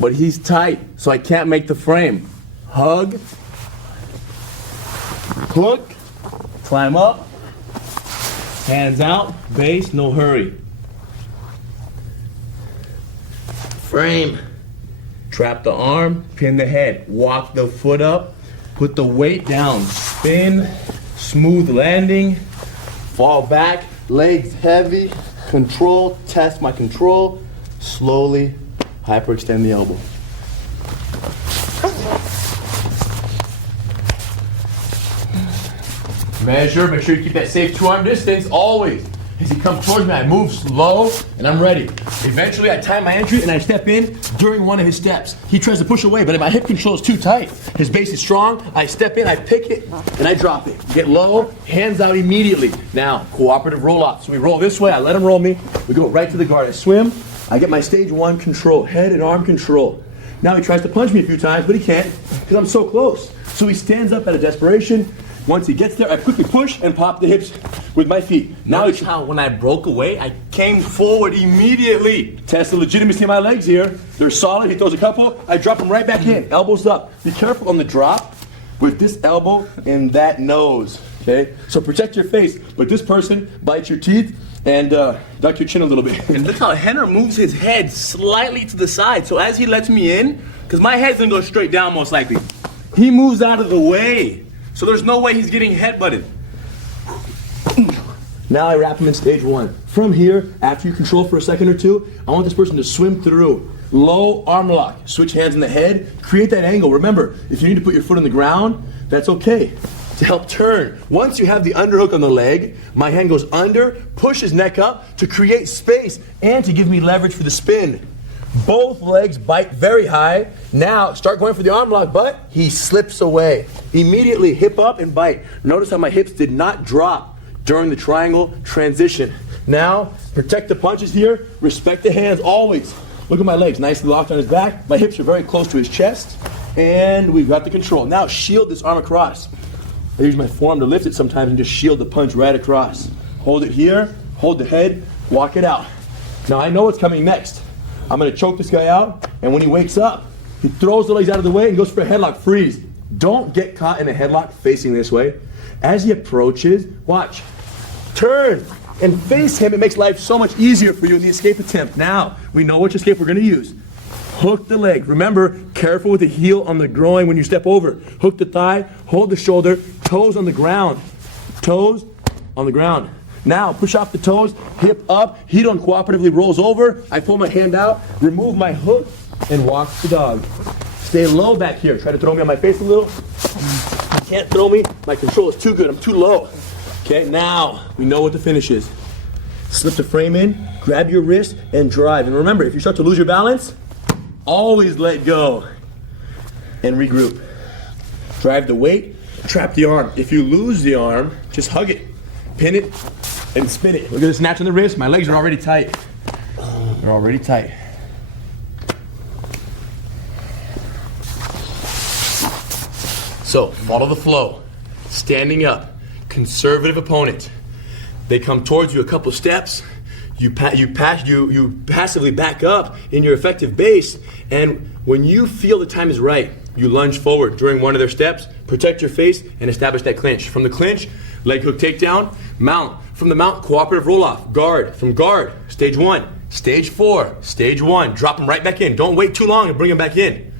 But he's tight, so I can't make the frame. Hug. Hook, climb up, hands out, base, no hurry. Frame, trap the arm, pin the head, walk the foot up, put the weight down, spin, smooth landing, fall back, legs heavy, control, test my control, slowly hyperextend the elbow. Measure, make sure you keep that safe 2-arm distance, always. As he comes towards me, I move slow, and I'm ready. Eventually, I time my entry, and I step in during one of his steps. He tries to push away, but if my hip control is too tight, his base is strong, I step in, I pick it, and I drop it. Get low, hands out immediately. Now, cooperative roll-off. So we roll this way, I let him roll me, we go right to the guard. I swim, I get my stage 1 control, head and arm control. Now he tries to punch me a few times, but he can't, because I'm so close. So he stands up out of desperation. Once he gets there, I quickly push and pop the hips with my feet. Now Notice how when I broke away, I came forward immediately. test the legitimacy of my legs here. They're solid. He throws a couple. I drop them right back in. Elbows up. Be careful on the drop with this elbow and that nose. Okay? So protect your face. But this person bites your teeth and duck your chin a little bit. And look how Henner moves his head slightly to the side. So as he lets me in, because my head's gonna go straight down most likely, he moves out of the way. So there's no way he's getting headbutted. Now I wrap him in stage 1. From here, after you control for a second or two, I want this person to swim through. Low arm lock. Switch hands in the head. Create that angle. Remember, if you need to put your foot on the ground, that's okay. To help turn. Once you have the underhook on the leg, my hand goes under, push his neck up to create space and to give me leverage for the spin. Both legs bite very high. Now start going for the arm lock, but he slips away. Immediately hip up and bite. Notice how my hips did not drop during the triangle transition. Now protect the punches here. Respect the hands always. Look at my legs, nicely locked on his back. My hips are very close to his chest. And we've got the control. Now shield this arm across. I use my forearm to lift it sometimes and just shield the punch right across. Hold it here, hold the head, walk it out. Now I know what's coming next. I'm gonna choke this guy out, and when he wakes up, he throws the legs out of the way and goes for a headlock freeze. Don't get caught in a headlock facing this way. As he approaches, watch, turn and face him. It makes life so much easier for you in the escape attempt. Now, we know which escape we're gonna use. Hook the leg. Remember, careful with the heel on the groin when you step over. Hook the thigh, hold the shoulder, toes on the ground. Toes on the ground. Now, push off the toes, hip up, he uncooperatively rolls over, I pull my hand out, remove my hook, and walk the dog. Stay low back here. Try to throw me on my face a little. You can't throw me. My control is too good. I'm too low. Okay, now we know what the finish is. Slip the frame in, grab your wrist, and drive. And remember, if you start to lose your balance, always let go and regroup. Drive the weight, trap the arm. If you lose the arm, just hug it, pin it, and spin it. Look at the snatch on the wrist. My legs are already tight. They're already tight. So, follow the flow. Standing up, conservative opponent. They come towards you a couple steps. You passively back up in your effective base, and when you feel the time is right, you lunge forward during one of their steps, protect your face, and establish that clinch. From the clinch, leg hook takedown, mount. From the mount, cooperative roll-off, guard. From guard, stage 1. Stage 4, stage 1. Drop them right back in. Don't wait too long and bring them back in.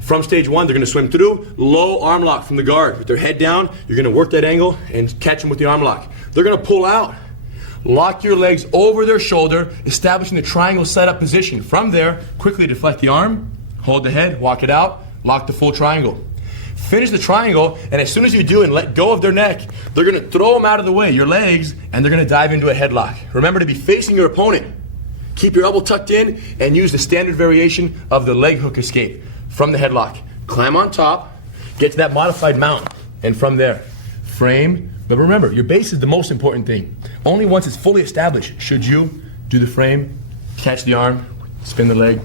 From stage 1, they're going to swim through, low arm lock from the guard. With their head down, you're going to work that angle and catch them with the arm lock. They're going to pull out. Lock your legs over their shoulder, establishing the triangle setup position. From there, quickly deflect the arm, hold the head, walk it out, lock the full triangle. Finish the triangle, and as soon as you do and let go of their neck, they're going to throw them out of the way, your legs, and they're going to dive into a headlock. Remember to be facing your opponent. Keep your elbow tucked in and use the standard variation of the leg hook escape from the headlock. Climb on top, get to that modified mount, and from there, frame. But remember, your base is the most important thing. Only once it's fully established should you do the frame, catch the arm, spin the leg,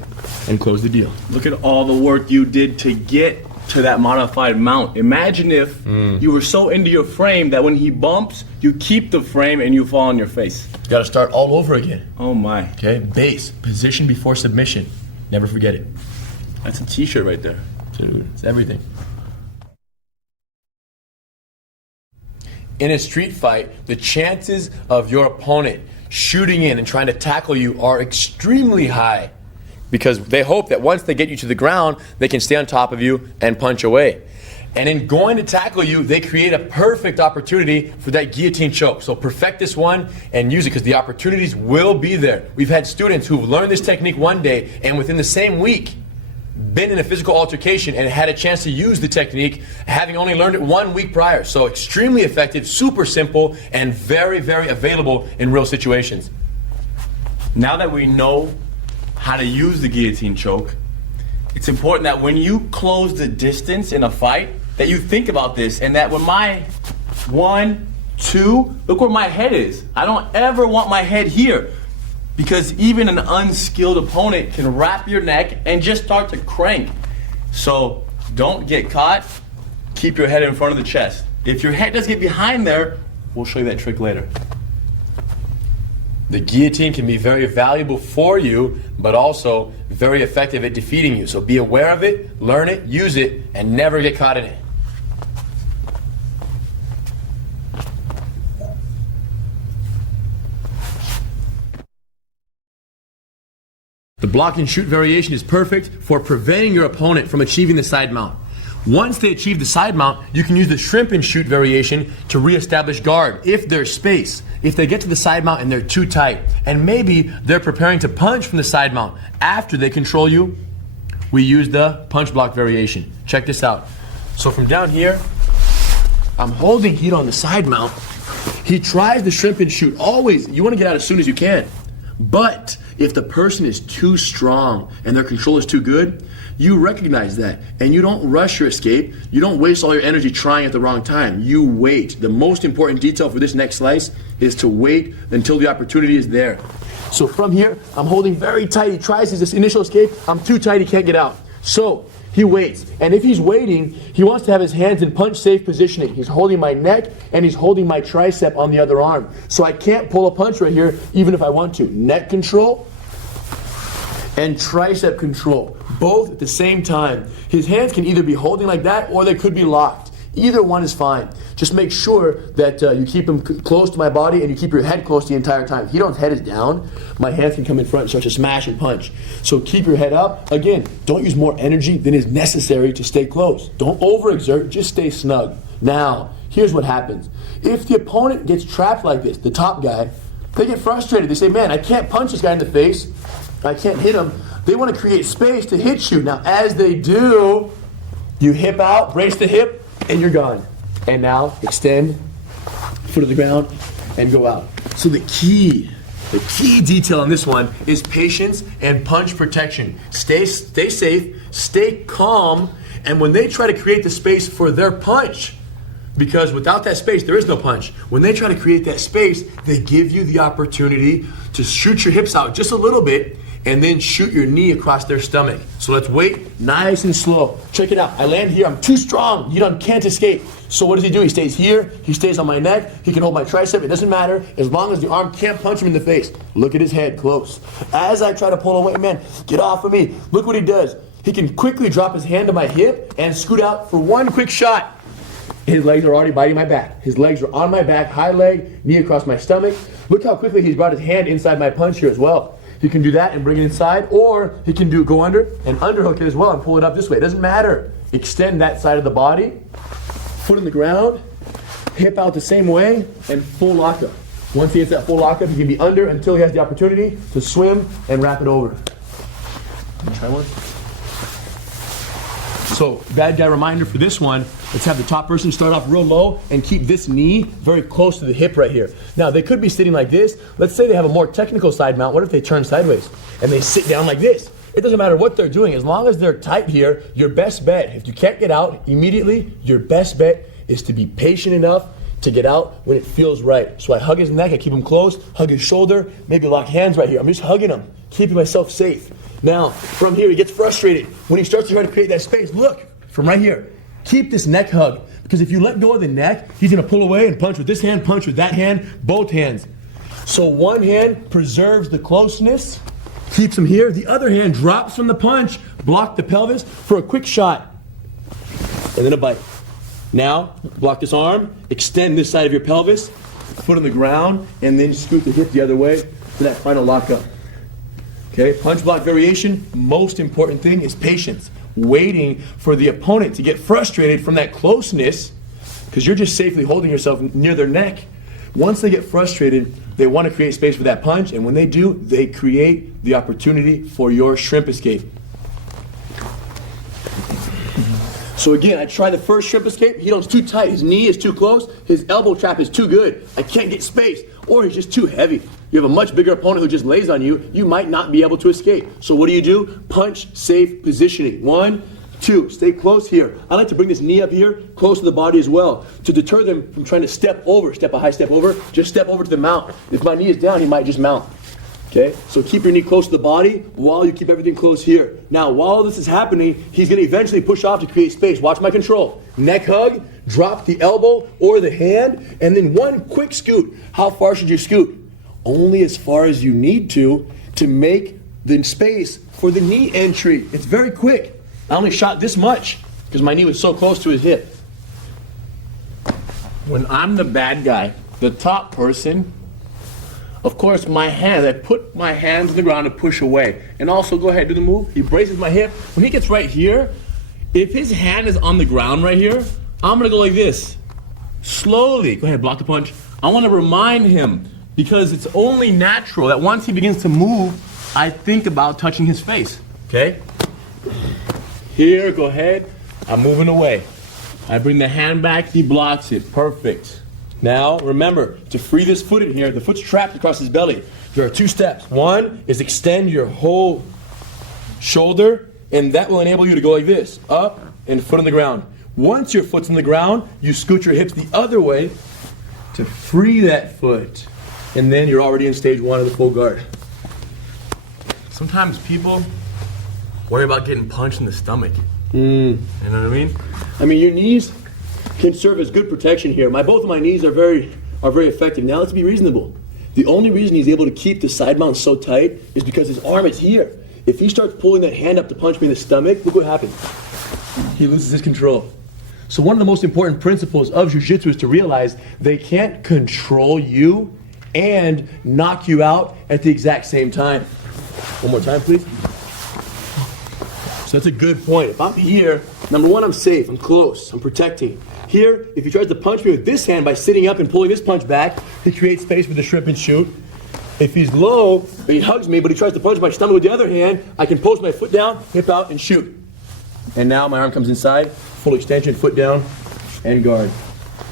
and close the deal. Look at all the work you did to get to that modified mount. Imagine if you were so into your frame that when he bumps, you keep the frame and you fall on your face. You gotta start all over again. Oh my. Okay, base, position before submission. Never forget it. That's a t-shirt right there. It's everything. In a street fight, the chances of your opponent shooting in and trying to tackle you are extremely high because they hope that once they get you to the ground, they can stay on top of you and punch away. And in going to tackle you, they create a perfect opportunity for that guillotine choke. So perfect this one and use it because the opportunities will be there. We've had students who've learned this technique one day and within the same week been in a physical altercation and had a chance to use the technique, having only learned it 1 week prior. So extremely effective, super simple, and very, very available in real situations. Now that we know how to use the guillotine choke, it's important that when you close the distance in a fight, that you think about this and that when my 1, 2, look where my head is. I don't ever want my head here. Because even an unskilled opponent can wrap your neck and just start to crank. So don't get caught. Keep your head in front of the chest. If your head does get behind there, We'll show you that trick later. The guillotine can be very valuable for you, but also very effective at defeating you. So be aware of it, learn it, use it, and never get caught in it. The block and shoot variation is perfect for preventing your opponent from achieving the side mount. Once they achieve the side mount, you can use the shrimp and shoot variation to reestablish guard if there's space. If they get to the side mount and they're too tight, and maybe they're preparing to punch from the side mount after they control you, we use the punch block variation. Check this out. So from down here, I'm holding heat on the side mount. He tries the shrimp and shoot. Always, you want to get out as soon as you can. But if the person is too strong and their control is too good, you recognize that and you don't rush your escape. You don't waste all your energy trying at the wrong time. You wait. The most important detail for this next slice is to wait until the opportunity is there. So from here, I'm holding very tight. He tries his initial escape. I'm too tight. He can't get out. So he waits. And if he's waiting, he wants to have his hands in punch safe positioning. He's holding my neck and he's holding my tricep on the other arm. So I can't pull a punch right here even if I want to. Neck control and tricep control, both at the same time. His hands can either be holding like that or they could be locked. Either one is fine. Just make sure that you keep them close to my body and you keep your head close the entire time. If you don't, head is down, my hands can come in front and start to smash and punch. So keep your head up. Again, don't use more energy than is necessary to stay close. Don't overexert, just stay snug. Now, here's what happens. If the opponent gets trapped like this, the top guy, they get frustrated. They say, man, I can't punch this guy in the face. I can't hit him. They want to create space to hit you. Now, as they do, you hip out, brace the hip, and you're gone. And now, extend, foot to the ground, and go out. So the key detail on this one is patience and punch protection. Stay safe, stay calm, and when they try to create the space for their punch, because without that space, there is no punch. When they try to create that space, they give you the opportunity to shoot your hips out just a little bit and then shoot your knee across their stomach. So let's wait, nice and slow. Check it out. I land here, I'm too strong. You can't escape. So what does he do? He stays here, he stays on my neck, he can hold my tricep, it doesn't matter, as long as the arm can't punch him in the face. Look at his head, close. As I try to pull away, man, get off of me. Look what he does. He can quickly drop his hand to my hip and scoot out for one quick shot. His legs are already biting my back. His legs are on my back, high leg, knee across my stomach. Look how quickly he's brought his hand inside my punch here as well. He can do that and bring it inside, or he can go under and underhook it as well and pull it up this way. It doesn't matter. Extend that side of the body, foot in the ground, hip out the same way, and full lockup. Once he gets that full lockup, he can be under until he has the opportunity to swim and wrap it over. Try one. So, bad guy reminder for this one, let's have the top person start off real low and keep this knee very close to the hip right here. Now, they could be sitting like this. Let's say they have a more technical side mount. What if they turn sideways and they sit down like this? It doesn't matter what they're doing. As long as they're tight here, your best bet, if you can't get out immediately, your best bet is to be patient enough to get out when it feels right. So I hug his neck, I keep him close, hug his shoulder, maybe lock hands right here. I'm just hugging him, keeping myself safe. Now, from here, he gets frustrated. When he starts to try to create that space, look, from right here, keep this neck hug. Because if you let go of the neck, he's gonna pull away and punch with this hand, punch with that hand, both hands. So one hand preserves the closeness, keeps him here. The other hand drops from the punch, block the pelvis for a quick shot, and then a bite. Now, block this arm, extend this side of your pelvis, foot on the ground, and then scoot the hip the other way for that final lockup. Okay, punch block variation, most important thing is patience. Waiting for the opponent to get frustrated from that closeness, because you're just safely holding yourself near their neck. Once they get frustrated, they want to create space for that punch, and when they do, they create the opportunity for your shrimp escape. So again, I try the first shrimp escape. He's too tight. His knee is too close. His elbow trap is too good. I can't get space. Or he's just too heavy. You have a much bigger opponent who just lays on you. You might not be able to escape. So what do? Punch safe positioning. 1, 2. Stay close here. I like to bring this knee up here, close to the body as well, to deter them from trying to step a high step over. Just step over to the mount. If my knee is down, he might just mount. Okay, so keep your knee close to the body while you keep everything close here. Now, while this is happening, he's going to eventually push off to create space. Watch my control. Neck hug, drop the elbow or the hand, and then one quick scoot. How far should you scoot? Only as far as you need to make the space for the knee entry. It's very quick. I only shot this much because my knee was so close to his hip. When I'm the bad guy, the top person, of course, my hands, I put my hands on the ground to push away. And also, go ahead, do the move. He braces my hip. When he gets right here, if his hand is on the ground right here, I'm gonna go like this. Slowly, go ahead, block the punch. I wanna remind him, because it's only natural that once he begins to move, I think about touching his face, okay? Here, go ahead, I'm moving away. I bring the hand back, he blocks it, perfect. Now, remember, to free this foot in here, the foot's trapped across his belly. There are two steps. One is extend your whole shoulder, and that will enable you to go like this, up and foot on the ground. Once your foot's on the ground, you scoot your hips the other way to free that foot. And then you're already in stage one of the full guard. Sometimes people worry about getting punched in the stomach. You know what I mean? I mean, your knees can serve as good protection here. Both of my knees are very effective. Now let's be reasonable. The only reason he's able to keep the side mount so tight is because his arm is here. If he starts pulling that hand up to punch me in the stomach, look what happens. He loses his control. So one of the most important principles of Jiu-Jitsu is to realize they can't control you and knock you out at the exact same time. One more time, please. So that's a good point. If I'm here, number one, I'm safe, I'm close, I'm protecting. Here, if he tries to punch me with this hand by sitting up and pulling this punch back, he creates space for the shrimp and shoot. If he's low, he hugs me, but he tries to punch my stomach with the other hand, I can post my foot down, hip out, and shoot. And now my arm comes inside, full extension, foot down, and guard.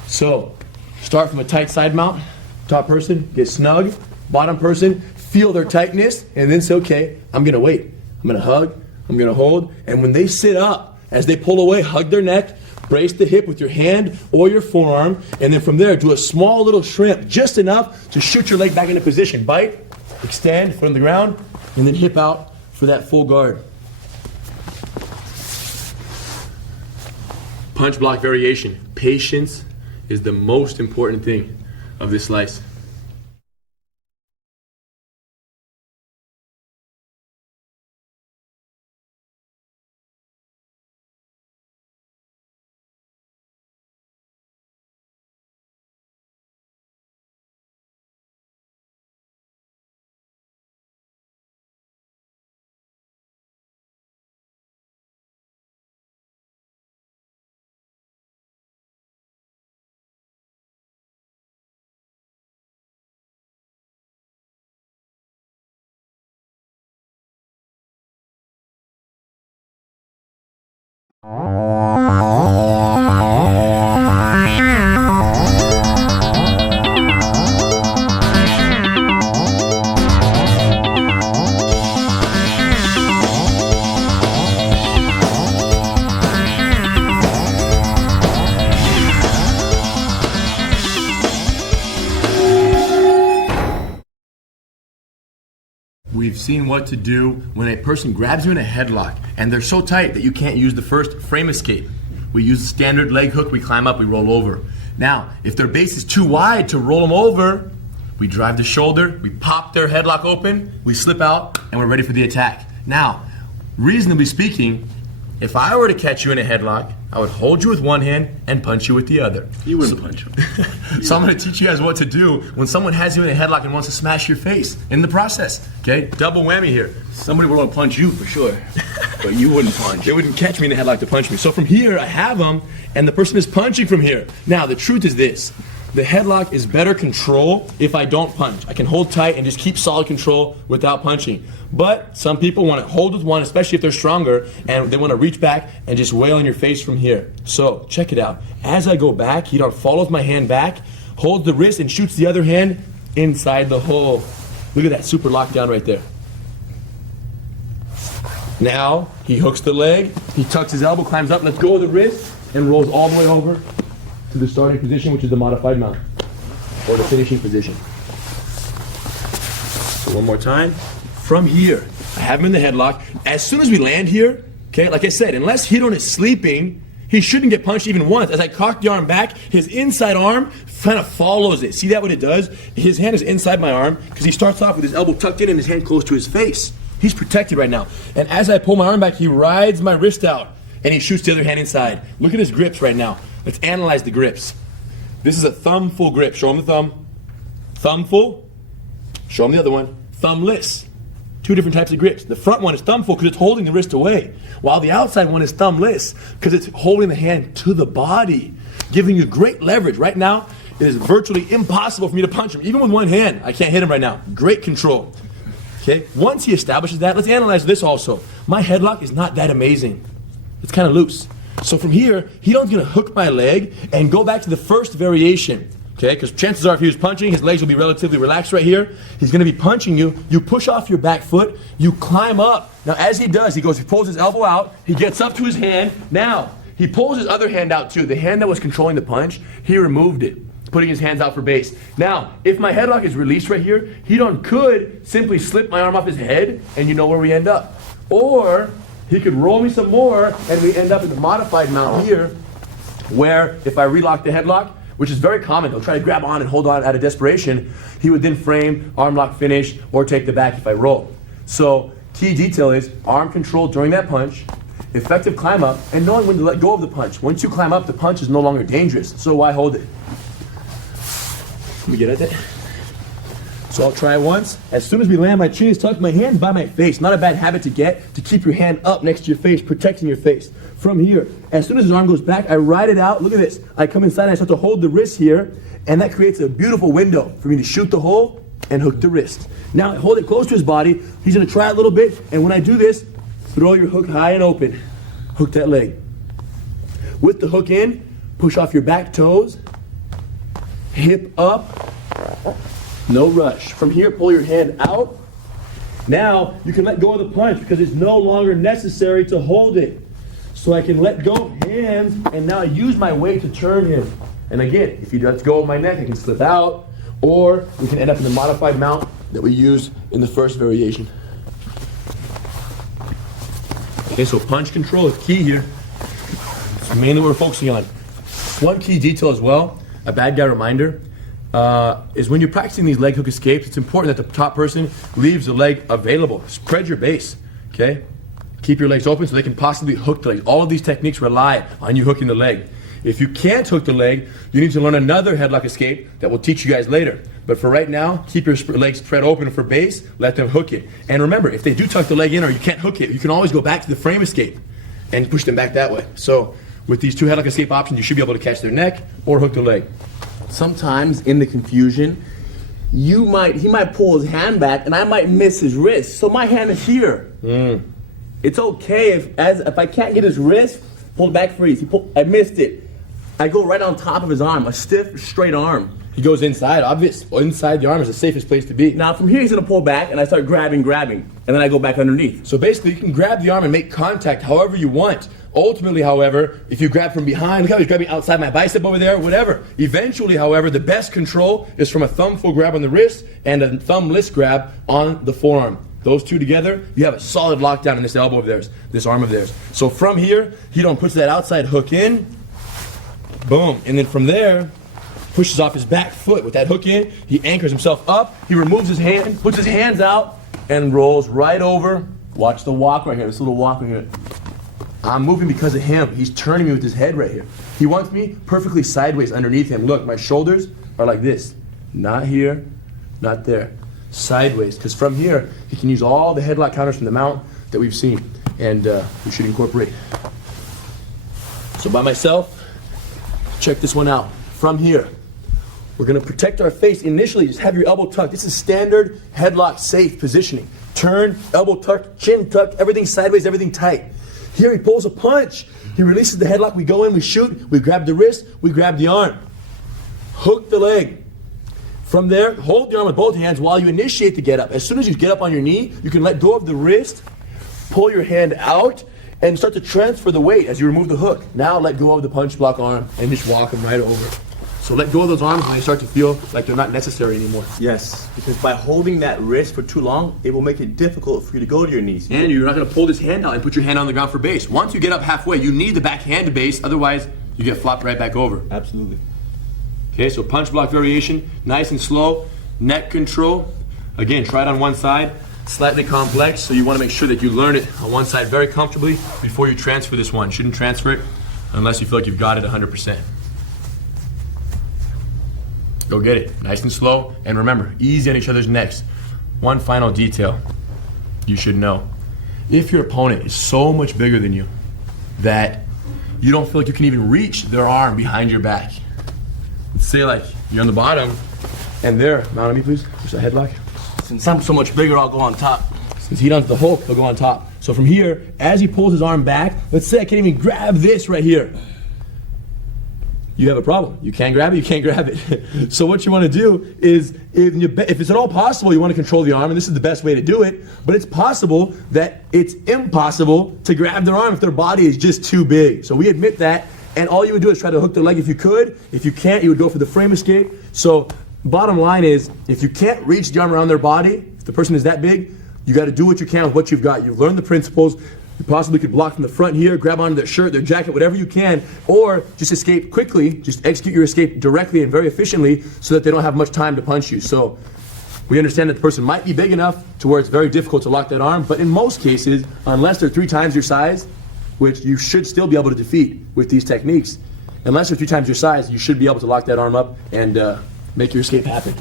So, start from a tight side mount, top person, get snug, bottom person, feel their tightness, and then say, okay, I'm gonna wait. I'm gonna hug, I'm gonna hold, and when they sit up, as they pull away, hug their neck, brace the hip with your hand or your forearm, and then from there, do a small little shrimp, just enough to shoot your leg back into position. Bite, extend, foot on the ground, and then hip out for that full guard. Punch block variation. Patience is the most important thing of this slice. We've seen what to do when a person grabs you in a headlock and they're so tight that you can't use the first frame escape. We use the standard leg hook, we climb up, we roll over. Now, if their base is too wide to roll them over, we drive the shoulder, we pop their headlock open, we slip out, and we're ready for the attack. Now, reasonably speaking, if I were to catch you in a headlock, I would hold you with one hand and punch you with the other. You wouldn't punch him. So I'm going to teach you guys what to do when someone has you in a headlock and wants to smash your face in the process. Okay, double whammy here. Somebody will punch you for sure, but you wouldn't punch. They wouldn't catch me in a headlock to punch me. So from here, I have them, and the person is punching from here. Now, the truth is this. The headlock is better control if I don't punch. I can hold tight and just keep solid control without punching. But some people want to hold with one, especially if they're stronger, and they want to reach back and just wail in your face from here. So, check it out. As I go back, Hidon follows my hand back, holds the wrist, and shoots the other hand inside the hole. Look at that super lockdown right there. Now, he hooks the leg, he tucks his elbow, climbs up, lets go of the wrist, and rolls all the way over to the starting position, which is the modified mount, or the finishing position. So one more time. From here, I have him in the headlock. As soon as we land here, okay, like I said, unless Hidon is sleeping, he shouldn't get punched even once. As I cock the arm back, his inside arm kind of follows it. See that what it does? His hand is inside my arm because he starts off with his elbow tucked in and his hand close to his face. He's protected right now. And as I pull my arm back, he rides my wrist out and he shoots the other hand inside. Look at his grips right now. Let's analyze the grips. This is a thumb full grip. Show him the thumb. Thumb full. Show him the other one. Thumbless. Two different types of grips. The front one is thumb full because it's holding the wrist away, while the outside one is thumbless because it's holding the hand to the body, giving you great leverage. Right now, it is virtually impossible for me to punch him. Even with one hand, I can't hit him right now. Great control. Okay, once he establishes that, let's analyze this also. My headlock is not that amazing. It's kind of loose. So from here, Hidon's gonna hook my leg and go back to the first variation. Okay, because chances are if he was punching, his legs will be relatively relaxed right here. He's going to be punching you. You push off your back foot. You climb up. Now, as he does, he pulls his elbow out. He gets up to his hand. Now, he pulls his other hand out too. The hand that was controlling the punch, he removed it, putting his hands out for base. Now, if my headlock is released right here, Hidon could simply slip my arm off his head, and you know where we end up. Or he could roll me some more, and we end up in the modified mount here, where if I relock the headlock, which is very common, he'll try to grab on and hold on out of desperation, he would then frame, arm lock finish, or take the back if I roll. So, key detail is arm control during that punch, effective climb up, and knowing when to let go of the punch. Once you climb up, the punch is no longer dangerous, so why hold it? Let me get at that. So I'll try it once. As soon as we land, my chin is tucked, my hand by my face. Not a bad habit to get, to keep your hand up next to your face, protecting your face. From here, as soon as his arm goes back, I ride it out. Look at this. I come inside and I start to hold the wrist here, and that creates a beautiful window for me to shoot the hole and hook the wrist. Now I hold it close to his body. He's gonna try a little bit, and when I do this, throw your hook high and open. Hook that leg. With the hook in, push off your back toes, hip up, no rush. From here, pull your hand out. Now, you can let go of the punch because it's no longer necessary to hold it. So I can let go of hands, and now I use my weight to turn him. And again, if he lets go of my neck, I can slip out, or we can end up in the modified mount that we used in the first variation. Okay, so punch control is key here. It's mainly what we're focusing on. One key detail as well, a bad guy reminder, is when you're practicing these leg hook escapes, it's important that the top person leaves the leg available. Spread your base, okay? Keep your legs open so they can possibly hook the leg. All of these techniques rely on you hooking the leg. If you can't hook the leg, you need to learn another headlock escape that will teach you guys later. But for right now, keep your legs spread open for base, let them hook it. And remember, if they do tuck the leg in or you can't hook it, you can always go back to the frame escape and push them back that way. So with these two headlock escape options, you should be able to catch their neck or hook the leg. Sometimes in the confusion, he might pull his hand back and I might miss his wrist. So my hand is here. It's okay if I can't get his wrist, pull it back freeze. I missed it. I go right on top of his arm, a stiff, straight arm. He goes inside, inside the arm is the safest place to be. Now from here he's gonna pull back and I start grabbing, and then I go back underneath. So basically you can grab the arm and make contact however you want. Ultimately, however, if you grab from behind, look how he's grabbing outside my bicep over there, whatever. Eventually, however, the best control is from a thumb full grab on the wrist and a thumbless grab on the forearm. Those two together, you have a solid lockdown in this elbow of theirs, this arm of theirs. So from here, Hidon puts that outside hook in, boom, and then from there, pushes off his back foot with that hook in, he anchors himself up, he removes his hand, puts his hands out, and rolls right over. Watch the walk right here, this little walk right here. I'm moving because of him. He's turning me with his head right here. He wants me perfectly sideways underneath him. Look, my shoulders are like this. Not here, not there. Sideways, because from here, he can use all the headlock counters from the mount that we've seen, and we should incorporate. So by myself, check this one out. From here, we're gonna protect our face. Initially, just have your elbow tucked. This is standard headlock safe positioning. Turn, elbow tucked, chin tucked, everything sideways, everything tight. Here he pulls a punch. He releases the headlock. We go in, we shoot, we grab the wrist, we grab the arm. Hook the leg. From there, hold the arm with both hands while you initiate the get up. As soon as you get up on your knee, you can let go of the wrist, pull your hand out, and start to transfer the weight as you remove the hook. Now let go of the punch block arm and just walk him right over. So let go of those arms when they start to feel like they're not necessary anymore. Yes, because by holding that wrist for too long, it will make it difficult for you to go to your knees. And you're not going to pull this hand out and put your hand on the ground for base. Once you get up halfway, you need the back hand to base, otherwise you get flopped right back over. Absolutely. Okay, so punch block variation, nice and slow, neck control. Again, try it on one side, slightly complex, so you want to make sure that you learn it on one side very comfortably before you transfer this one. Shouldn't transfer it unless you feel like you've got it 100%. Go get it, nice and slow, and remember, easy on each other's necks. One final detail you should know. If your opponent is so much bigger than you that you don't feel like you can even reach their arm behind your back. Let's say like you're on the bottom and they're, mount on me please, just a headlock. Since I'm so much bigger, I'll go on top. Since he does the Hulk, he'll go on top. So from here, as he pulls his arm back, let's say I can't even grab this right here. You have a problem. You can't grab it, you can't grab it. So what you want to do is, if it's at all possible, you want to control the arm, and this is the best way to do it, but it's possible that it's impossible to grab their arm if their body is just too big. So we admit that, and all you would do is try to hook their leg if you could. If you can't, you would go for the frame escape. So bottom line is, if you can't reach the arm around their body, if the person is that big, you got to do what you can with what you've got. You've learned the principles. You possibly could block from the front here, grab onto their shirt, their jacket, whatever you can, or just escape quickly, just execute your escape directly and very efficiently so that they don't have much time to punch you. So we understand that the person might be big enough to where it's very difficult to lock that arm, but in most cases, unless they're 3 times your size, which you should still be able to defeat with these techniques, unless they're 3 times your size, you should be able to lock that arm up and make your escape happen.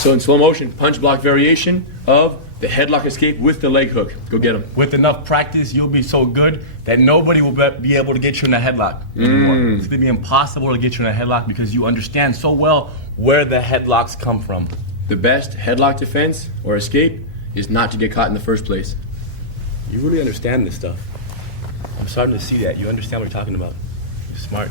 So in slow motion, punch block variation of the headlock escape with the leg hook. Go get him. With enough practice, you'll be so good that nobody will be able to get you in a headlock anymore. It's going to be impossible to get you in a headlock because you understand so well where the headlocks come from. The best headlock defense or escape is not to get caught in the first place. You really understand this stuff. I'm starting to see that. You understand what you're talking about. You're smart.